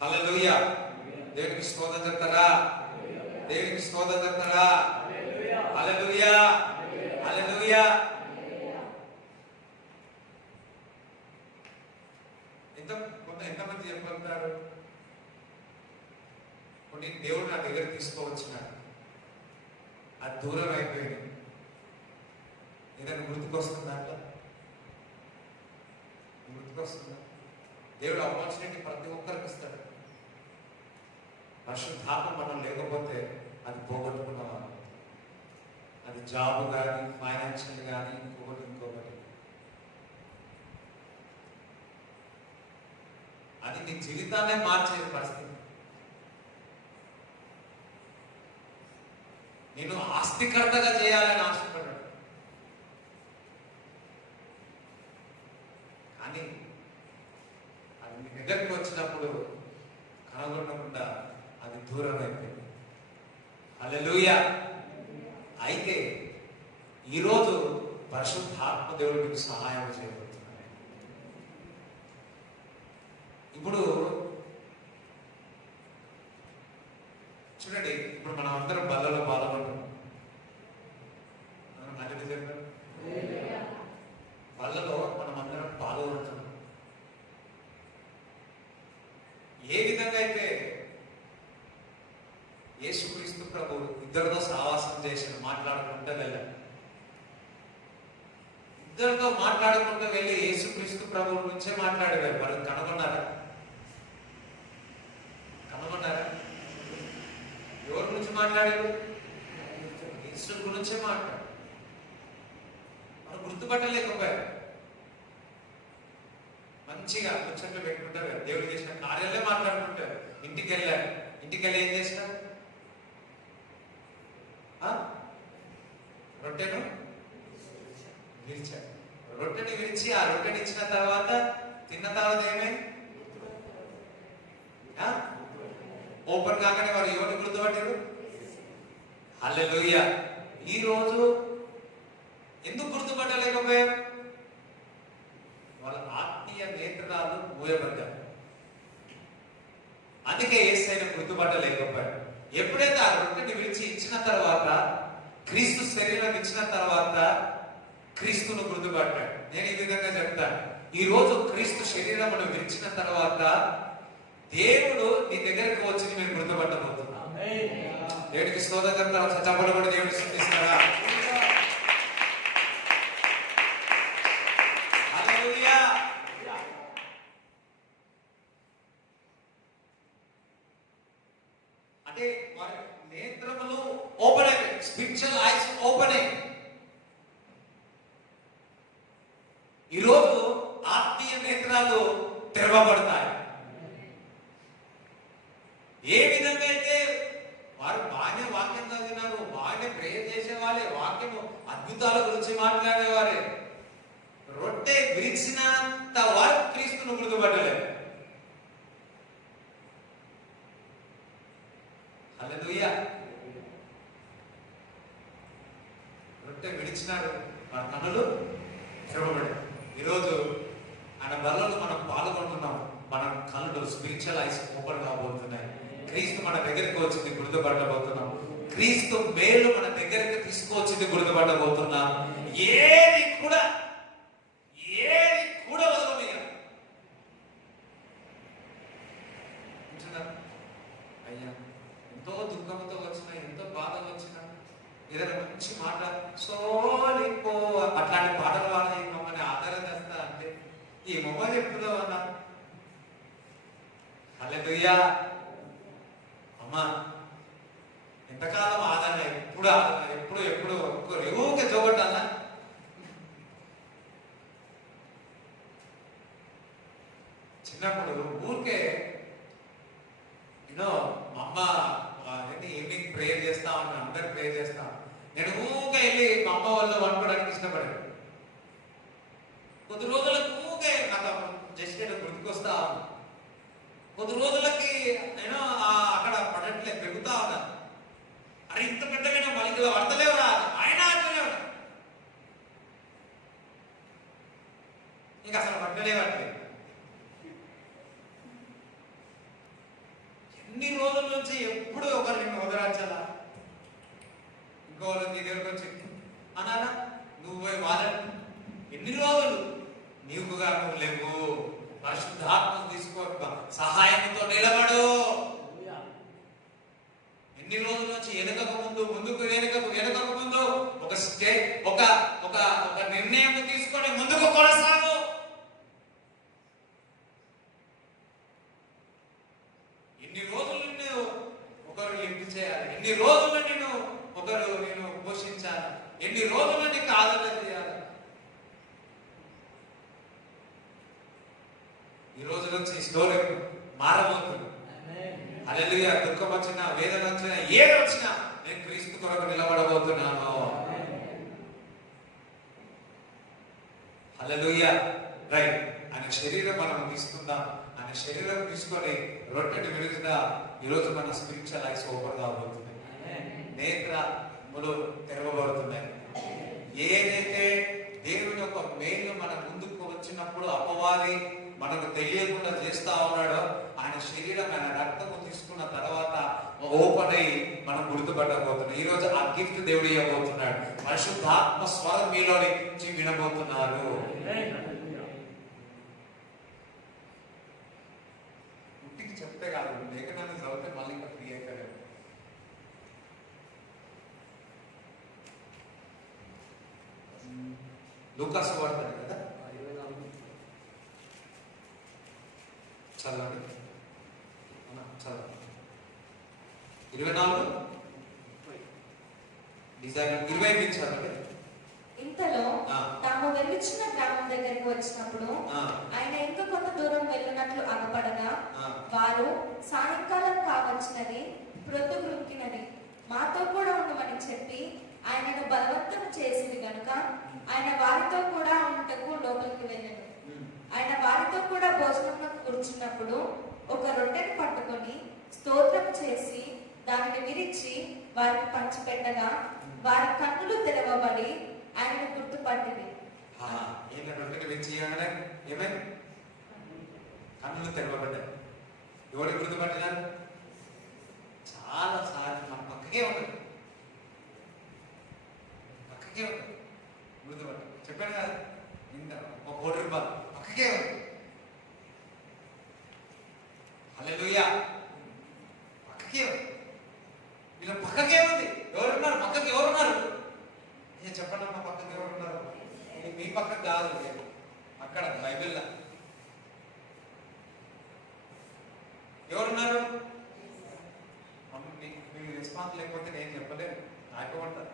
హల్లెలూయా. దేవునికి స్తోత్రం చెప్తారా? దేవునికి స్తోత్రం చెప్తారా? హల్లెలూయా, హల్లెలూయా. ఎంతమంది చెప్పగలుగుతారు? కొన్ని దేవుడు నా దగ్గర తీసుకోవచ్చినాడు, అది దూరం అయిపోయింది. ఏదైనా గుర్తుకొస్తుందా? అట్లా గుర్తుకొస్తుందా? దేవుడు ఆపర్చునిటీ ప్రతి ఒక్కరికి ఇస్తాడు. పరిశుద్ధాత్మ మనం లేకపోతే అది పోగొట్టుకున్నాం. అది జాబ్ కానీ, ఫైనాన్షియల్ కానీ, ఇంకొకటి. అది నీ జీవితాన్నే మార్చే పరిస్థితి. నేను ఆస్తికర్తగా చేయాలని ఆశపడ్డాడు, కానీ అది మీ దగ్గరికి వచ్చినప్పుడు కనుగొనకుండా అది దూరం అయిపోయింది. హల్లెలూయా. అయితే ఈరోజు పరిశుద్ధాత్మ దేవుడు మీకు సహాయం చేయబోతున్నాడు. ఇప్పుడు చూడండి, ఇప్పుడు మనం అందరం బల్లలో పాల్గొంటాం. బల్లలో మనం అందరం పాల్గొంటున్నాం. ఏ విధంగా అయితే యేసుక్రీస్తు ప్రభు ఇద్దరితో సహవాసం చేసిన, మాట్లాడుకుంటూ వెళ్ళారు. ఇద్దరితో మాట్లాడుకుంటూ వెళ్ళి యేసుక్రీస్తు ప్రభు నుంచే మాట్లాడేవారు. వాళ్ళు కనుగొన్నారా? ఎవరి గురించి మాట్లాడారు? యేసు గురించే మాట్లాడు. మనం గుర్తుపట్టలేకపోయారు. మంచిగా ముచ్చట్లు పెట్టుకుంటారు, దేవుడు చేసిన కార్యాలే మాట్లాడుకుంటారు. ఇంటికి వెళ్ళారు, ఇంటికి వెళ్ళి ఏం చేసినారు? రొట్టెను విరిచారు. రొట్టెని విరిచి ఆ రొట్టెని ఇచ్చిన తర్వాత, తిన్న తర్వాత ఏమైంది? ఓపెన్ కాగానే వారు ఎవరిని గుర్తుపట్టారు? హల్లెలూయా. ఈ రోజు ఎందుకు గుర్తుపట్టలేకపోయారు? వాళ్ళ ఆత్మీయ నేత్రాలు మూయబడ్డారు. అందుకే యేసయ్యను గుర్తుపట్టలేకపోయారు. ఎప్పుడైతే ఆ రొట్టెని విడిచి ఇచ్చిన తర్వాత, క్రీస్తు శరీరం ఇచ్చిన తర్వాత క్రీస్తును గుర్తుపట్టాడు. నేను ఈ విధంగా చెప్తాను, ఈ రోజు క్రీస్తు శరీరమును విడిచిన తర్వాత దేవుడు నీ దగ్గరికి వచ్చి మీరు గుర్తుపట్టబోతున్నా. దేవుడికి స్తోత్రం చెప్తారు. చప్పట్లు కూడా దేవుడికి స్తుతిస్తారా? హల్లెలూయా. అంటే వారి నేత్రములు ఓపెన్ అయిపోయి, స్పిరిచువల్ ఐస్ ఓపెన్ అయ్యి, ఈరోజు ఆత్మీయ నేత్రాలు తెరవబడతాయి. ఏ విధంగా అయితే వారు బాగానే వాక్యం చదివినారు, బాగానే ప్రేయర్ చేసేవాళ్ళే, వాక్యము అద్భుతాల గురించి మాట్లాడేవారే, రొట్టె విరిచినంత వరకు క్రీస్తును గుర్తుపట్టలేదు. హల్లెలూయా. రొట్టె విడిచినాడు, వారి కన్నులు తెరవబడ్డాయి. ఈరోజు ఆయన బలలో మనం పాల్గొంటున్నాం. మన కళ్ళు స్పిరిచువల్ ఐస్ ఓపెన్ కాబోతున్నాయి. క్రీస్తు మన దగ్గరికి వచ్చింది, గుర్తుపట్టబోతున్నాం. క్రీస్తు మేలు మన దగ్గరికి తీసుకొచ్చింది, గుర్తుపట్టబోతున్నాం. ఏది కూడా వదలమయ్యా. అయ్యా, ఎంతో దుఃఖంతో వచ్చిన, ఎంతో బాధగా వచ్చిన, ఏదైనా మంచి మాట సోలిపో అట్లాంటి పాటలు వాడి మమ్మల్ని ఆధారం చేస్తా అంటే ఈ మొమ్మ చెప్తున్నావు అన్నా. హల్లెలూయా. అమ్మా, ఎంతకాలం ఆదరణ, ఎప్పుడు ఊరికే జోగొట్టాలా? చిన్నప్పుడు ఊరికే యూనో మా అమ్మ ఈవినింగ్ ప్రేయర్ చేస్తా ఉన్నాను, అందరు ప్రేయర్ చేస్తా. నేను ఊరికే వెళ్ళి మా అమ్మ వాళ్ళు వండుకోవడానికి ఇష్టపడాను. కొద్ది రోజులకు ఊరికే నాకు జస్ట్ గుర్తుకొస్తా ఉన్నా. కొద్ది రోజులకి నేను అక్కడ పడట్లే పెరుగుతా ఉన్నాను. అరే ఇంత పెద్దగా మళ్ళీ పడతలేవురా, ఆయన అట్లనే ఉన్నా. ఇంకా అసలు పట్టలేవట్లేదు. ఎన్ని రోజుల నుంచి ఎప్పుడు ఒకరు నిన్ను వదరాల్చాలా, ఇంకోళ్ళు నీ దగ్గరకు వచ్చి అనాలా, నువ్వు వాళ్ళని ఎన్ని రోజులు నీవుగా నువ్వు లేవు, పరిశుద్ధాత్మ తీసుకో, సహాయంతో నిలబడు. ఎన్ని రోజుల నుంచి వెనకకు ముందు, ముందుకు వెనకకు ముందు ఒక ఒక నిర్ణయం తీసుకొని ముందుకు కొనసాగు. ఎన్ని రోజులు నిన్ను ఒకరు లిఫ్ట్ చేయాలి, ఎన్ని రోజులు నేను ఒకరు నేను పోషించాలి, ఎన్ని రోజులు నీకు ఆదరణ చేయాలి. ఈ రోజు నుంచి స్టోరీ మారబోతుంది. హల్లెలూయా. దుఃఖం వచ్చినా, వేదన వచ్చినా, ఏది వచ్చినా నేను క్రీస్తు కొరకు నిలబడబోతున్నాను. హల్లెలూయా. రైట్. ఆయన శరీరం మనం తీసుకుందాం. ఆయన శరీరం తీసుకొని రొట్టెని విడుదల ఈరోజు మన స్పిరిచువల్ ఐస్ ఓపెన్ కాబోతుంది, నేత్రములు తెరవబడుతున్నాయి. ఏదైతే దేవుని యొక్క మేలు మన ముందుకు వచ్చినప్పుడు అపవాది మనకు తెలియకుండా చేస్తా ఉన్నాడో, ఆయన శరీరం ఆయన రక్తము తీసుకున్న తర్వాత ఓపెన్ అయ్యి మనం గుర్తుపట్టబోతున్నాం. ఈ రోజు ఆ గిఫ్ట్ దేవుడు ఇవ్వబోతున్నాడు. పరిశుద్ధాత్మ స్వరం మీలో నుంచి వినబోతున్నారు. ఇంటికి చెప్తే కాదు, లేఖనాన్ని చదివితే మళ్ళీ ఇంకా ఫ్రీ అయిపోయారు. లూకాసు వాడతాడు కదా, చదవండి. చదవండి. 24 20 చదవండి. ఇంతలో తాము వెళ్ళుచున్న గ్రామం దగ్గరికి వచ్చినప్పుడు ఆయన ఇంకా కొంత దూరం వెళ్ళినట్లు అగపడగా వారు సాయంకాలం కావచ్చినది, ప్రొద్దు గురుకినది, మాతో కూడా ఉండమని చెప్పి ఆయనను బలవంతం చేసింది కనుక ఆయన వారితో కూడా ఉండటకు లోపలికి వెళ్ళాడు. ఆయన వారితో కూడా భోజనంలో కూర్చున్నప్పుడు ఒక రొట్టెను పట్టుకొని స్తోత్రం చేసి దానిని విరిచి వారికి పంచిపెట్టగా వారి కన్నులు తెరవబడి ఆయనను గుర్తుపట్టింది. కన్నులు తెరవబడ్డాయి. ఎవరు గుర్తుపట్టినారు? చాలా సార్లు మన పక్కకే ఉండదు, పక్కకే ఉండదు గుర్తుపట్ట. చెప్పాను కదా, ఇంకా ఒక ₹1 పక్కకే ఉంది. హల్లెలూయా. పక్కకే ఉంది, వీళ్ళ పక్కకే ఉంది. ఎవరున్నారు పక్కకి? ఎవరున్నారు? చెప్పండి అమ్మా, పక్కకి ఎవరున్నారు? మీ పక్కకు కాదు, అక్కడ బైబిల్లో ఎవరున్నారు? మీ రెస్పాన్స్ లేకపోతే నేను చెప్పలేను, అయిపోమంటారు.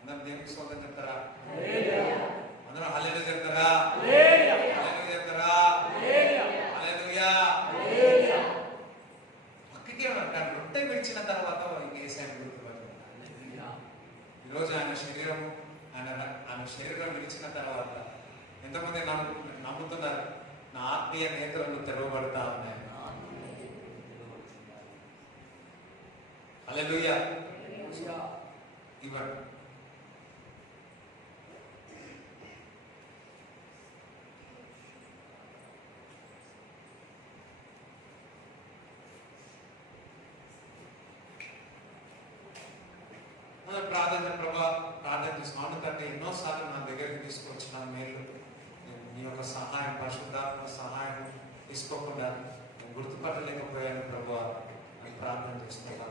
అందరూ దేవునికి స్వాగతం చెప్తారా? అందరూ హల్లెలూయా చెప్తారా? హల్లెలూయా చెప్తారా? హల్లెలూయా. పక్కకే ఉంటాడు. రొట్టె విడిచిన తర్వాత ఇంకేసారి గుర్తుపట్టారు. ఈరోజు ఆయన శరీరం విడిచిన తర్వాత ఎంతమంది నమ్ముతున్నారు? నా ఆత్మీయ నేత్రాలు తెరవబడతా ఉన్నాయి. హల్లెలూయా. ఇవ్వండి. ప్రార్థన ప్రభా, ప్రార్థన చేస్తున్నాను తండ్రి. ఎన్నోసార్లు నా దగ్గరికి తీసుకొచ్చిన మేలు నీ యొక్క సహాయం, పరిశుద్ధాత్మ సహాయం తీసుకోకుండా నేను గుర్తుపట్టలేకపోయాను ప్రభా అని ప్రార్థన చేస్తున్నా.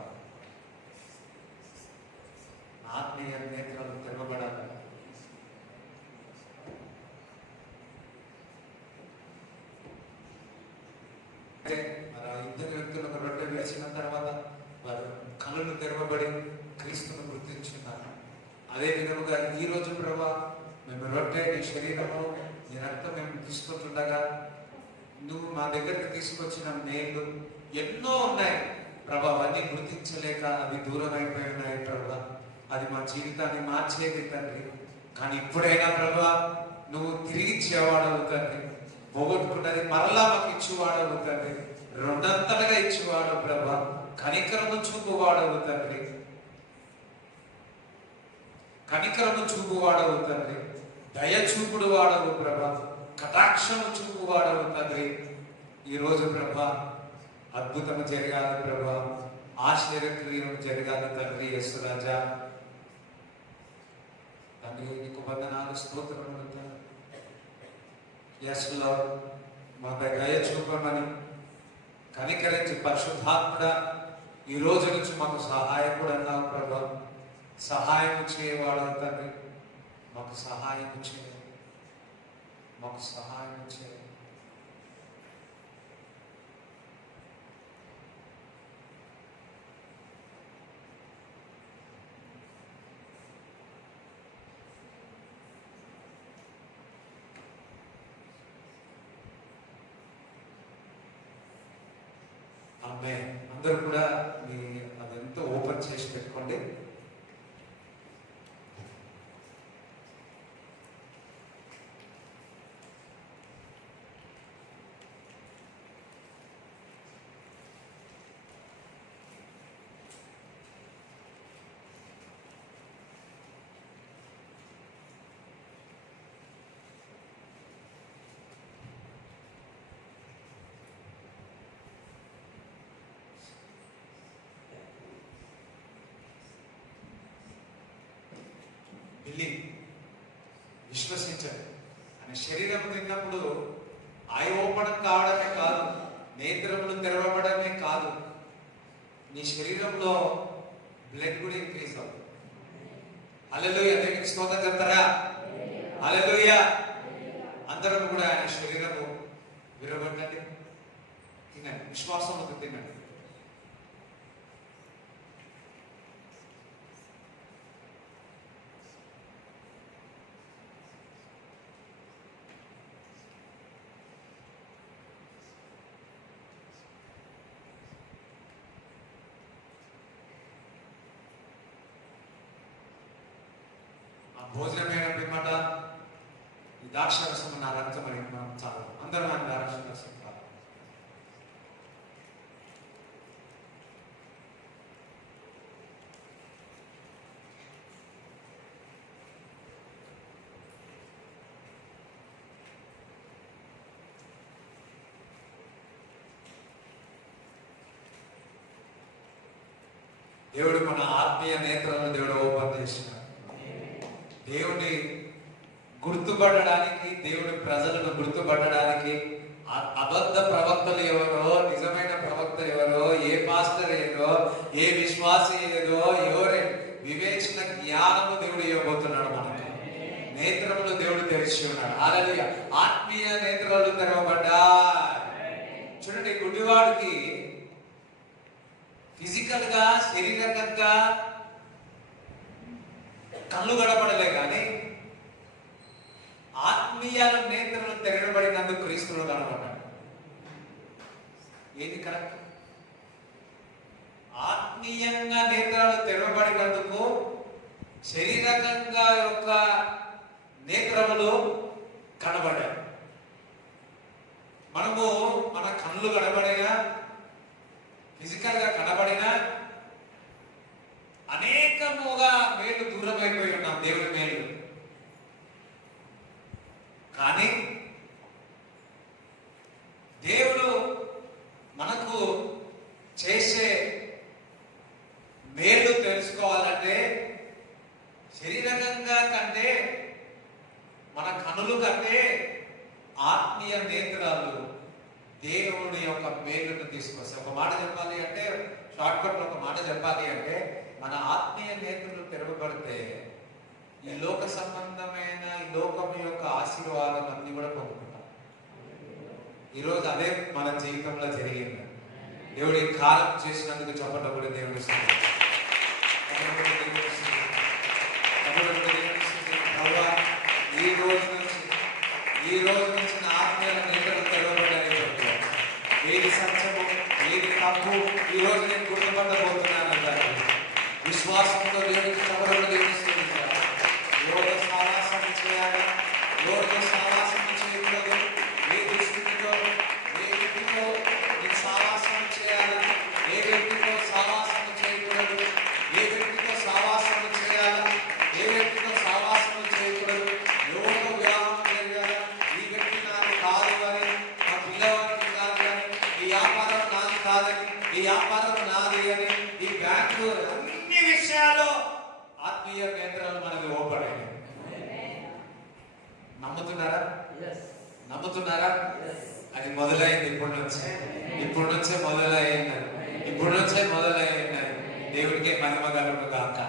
ఆత్మీయ నేత్రాలు తెరవబడాలి. మరి ఆ ఇద్దరు వ్యక్తులు ఒక రొట్టె విడిచిన తర్వాత వారు కళ్ళు తెరవబడి క్రీస్తును గుర్తించున్నారు. అదే విధముగా ఈ రోజు ప్రభా మేము రొట్టె నీ శరీరము నీ రక్తం మేము తీసుకుంటుండగా నువ్వు మా దగ్గరికి తీసుకొచ్చిన మేలు ఎన్నో ఉన్నాయి ప్రభా, అవన్నీ గుర్తించలేక అవి దూరం అయిపోయి ఉన్నాయి ప్రభా. అది మా జీవితాన్ని మార్చేది తండ్రి. కానీ ఇప్పుడైనా ప్రభా నువ్వు తిరిగి ఇచ్చేవాడవు తండ్రి. పోగొట్టుకున్నది మరలా మాకు ఇచ్చేవాడవు తండ్రి. రెండంతలుగా ఇచ్చేవాడు ప్రభా. కనికరము చూపువాడవు తండ్రి. కనికరము చూపువాడవు తండ్రి. దయ చూపుడు వాడవు ప్రభా. కటాక్షము చూపువాడవు తండ్రి. ఈరోజు ప్రభా అద్భుతము జరగాలి ప్రభా. ఆశ్చర్యక్రియలు జరగాలి తండ్రి. యేసురాజా తండ్రి నీకు వందనాలు, స్తోత్రములు తండ్రి. యేసులో మాపై దయ చూపమని కనికరించి పరిశుద్ధాత్ముడా ఈ రోజు నుంచి మాకు సహాయకుడు అన్నావు ప్రభా. సహాయం చేయవాడు తండ్రి. మాకు సహాయం చేయ, మాకు సహాయం చేయ. ఆమేన్. అందరూ కూడా మీ అదంతా ఓపెన్ చేసి పెట్టుకోండి. వెళ్ళి విశ్వసించండి. అని శరీరం తిన్నప్పుడు ఐ ఓపెన్ కావడమే కాదు, నేత్రములు తెరవబడమే కాదు, నీ శరీరంలో బ్లడ్ కూడా ఇంక్రీజ్ అవుతుంది. హల్లెలూయా. దేవునికి స్తోత్రం చెప్తారా? హల్లెలూయా. అందరం కూడా ఆయన శరీరము విరగొట్టండి. తినండి, విశ్వాసంతో తినండి. భోజనం అయిన పిమ్మట ఈ ద్రాక్షరసం నా రక్తం అని చాలు. అందరం ఆయన ద్రాక్షరసం కాదు. దేవుడు మన ఆత్మీయ నేత్రాలను దేవుడు ఓపెన్ చేసినాడు. దేవుని గుర్తుపడడానికి, దేవుడి ప్రజలను గుర్తుపడడానికి అబద్ధ ప్రవక్తలు ఎవరో, నిజమైన ప్రవక్త ఎవరో, ఏ పాస్టర్ ఏదో, ఏ విశ్వాసి ఏదో, ఎవరే వివేచన జ్ఞానము దేవుడు ఇవ్వబోతున్నాడు మనకు. నేత్రములు దేవుడు తెరిచి ఉన్నాడు. హల్లెలూయా. ఆత్మీయ నేత్రాలు తెరవబడ్డా. చూడండి, గుడ్డివాడికి ఫిజికల్ గా, శారీరకంగా కళ్ళు గడపడలే కానీ ఆత్మీయ నేత్రాలు తెరవబడినందుకు క్రీస్తులో కనబడ్డాడు. ఏది కరెక్ట్? ఆత్మీయంగా నేత్రాలు తెరవబడినందుకు శారీరకంగా యొక్క నేత్రములు కనబడ్డాయి. మనము మన కళ్ళు కనబడినా, ఫిజికల్ గా కనబడినా అనేకముగా మేలు దూరం అయిపోయి ఉన్నాం, దేవుడి మేలు. కానీ దేవుడు మనకు చేసే మేలు తెలుసుకోవాలంటే శరీరకంగా కంటే, మన కనులు కంటే ఆత్మీయ నేత్రాలు దేవుడి యొక్క మేలును తీసుకొస్తాయి. ఒక మాట చెప్పాలి అంటే, షార్ట్ కట్ లో ఒక మాట చెప్పాలి అంటే, మన ఆత్మీయ నేత్రులు తెరవబడితే ఈ లోక సంబంధమైన ఈ లోకం యొక్క ఆశీర్వాదం అన్ని కూడా పొందుకుంటాం. ఈరోజు అదే మన జీవితంలో జరిగింది. దేవుడి కాలం చేసినందుకు చెప్పడం కూడా దేవుడి ఈ రోజు నుంచి తప్పు ఈ రోజు నేను గుర్తుపట్టబోతున్నాను అంటారు. విశ్వాసంతో దేవుడికి చదవడం దేవుడిస్తారు. ఎవరితో సావాసం చేయాలి, ఎవరితో సావాసం చేయకూడదు, ఏ దుస్థితితో ఏ వ్యక్తితో నేను సావాసం చేయాలి, ఏ వ్యక్తితో సావాసం చేయకూడదు, ఏ వ్యక్తితో సావాసం చేయాలి, ఏ వ్యక్తితో సావాసం చేయకూడదు, ఎవరితో వివాహం చేయాలి, ఈ వ్యక్తి నాకు కాదు అని, నా పిల్లవాడికి కాదు అని, ఈ వ్యాపారం నాది కాదని, ఈ వ్యాపారం నాది అని, ఈ బ్యాంకు అన్ని విషయాల్లో ఆత్మీయ కేంద్రాలు మనకి ఓపడాయి. నమ్ముతున్నారా? నమ్ముతున్నారా? అది మొదలైంది ఇప్పుడు నుంచే మొదలైంది. దేవుడికే మహిమ కలుగును గాక.